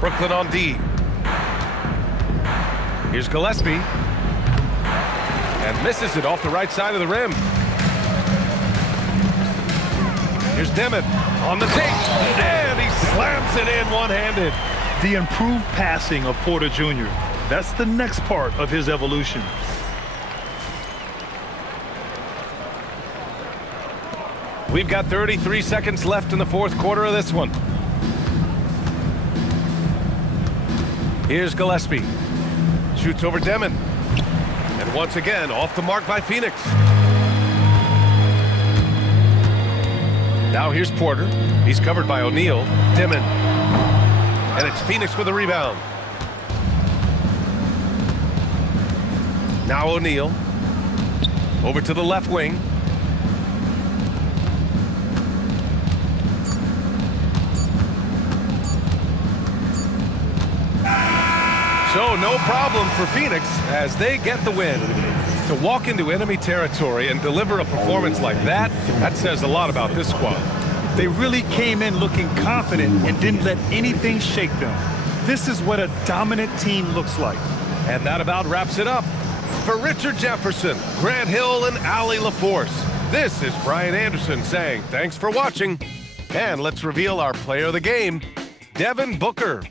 Brooklyn on D. Here's Gillespie. And misses it off the right side of the rim. Here's Dimon on the take. And he slams it in one-handed. The improved passing of Porter Jr. That's the next part of his evolution. We've got 33 seconds left in the fourth quarter of this one. Here's Gillespie. Shoots over Dimon. And once again, off the mark by Phoenix. Now here's Porter. He's covered by O'Neal. Dimon. And it's Phoenix with a rebound. Now O'Neal. Over to the left wing. So no problem for Phoenix as they get the win. To walk into enemy territory and deliver a performance like that says a lot about this squad. They really came in looking confident and didn't let anything shake them. This is what a dominant team looks like. And that about wraps it up. For Richard Jefferson, Grant Hill, and Allie LaForce, this is Brian Anderson saying thanks for watching. And let's reveal our player of the game, Devin Booker.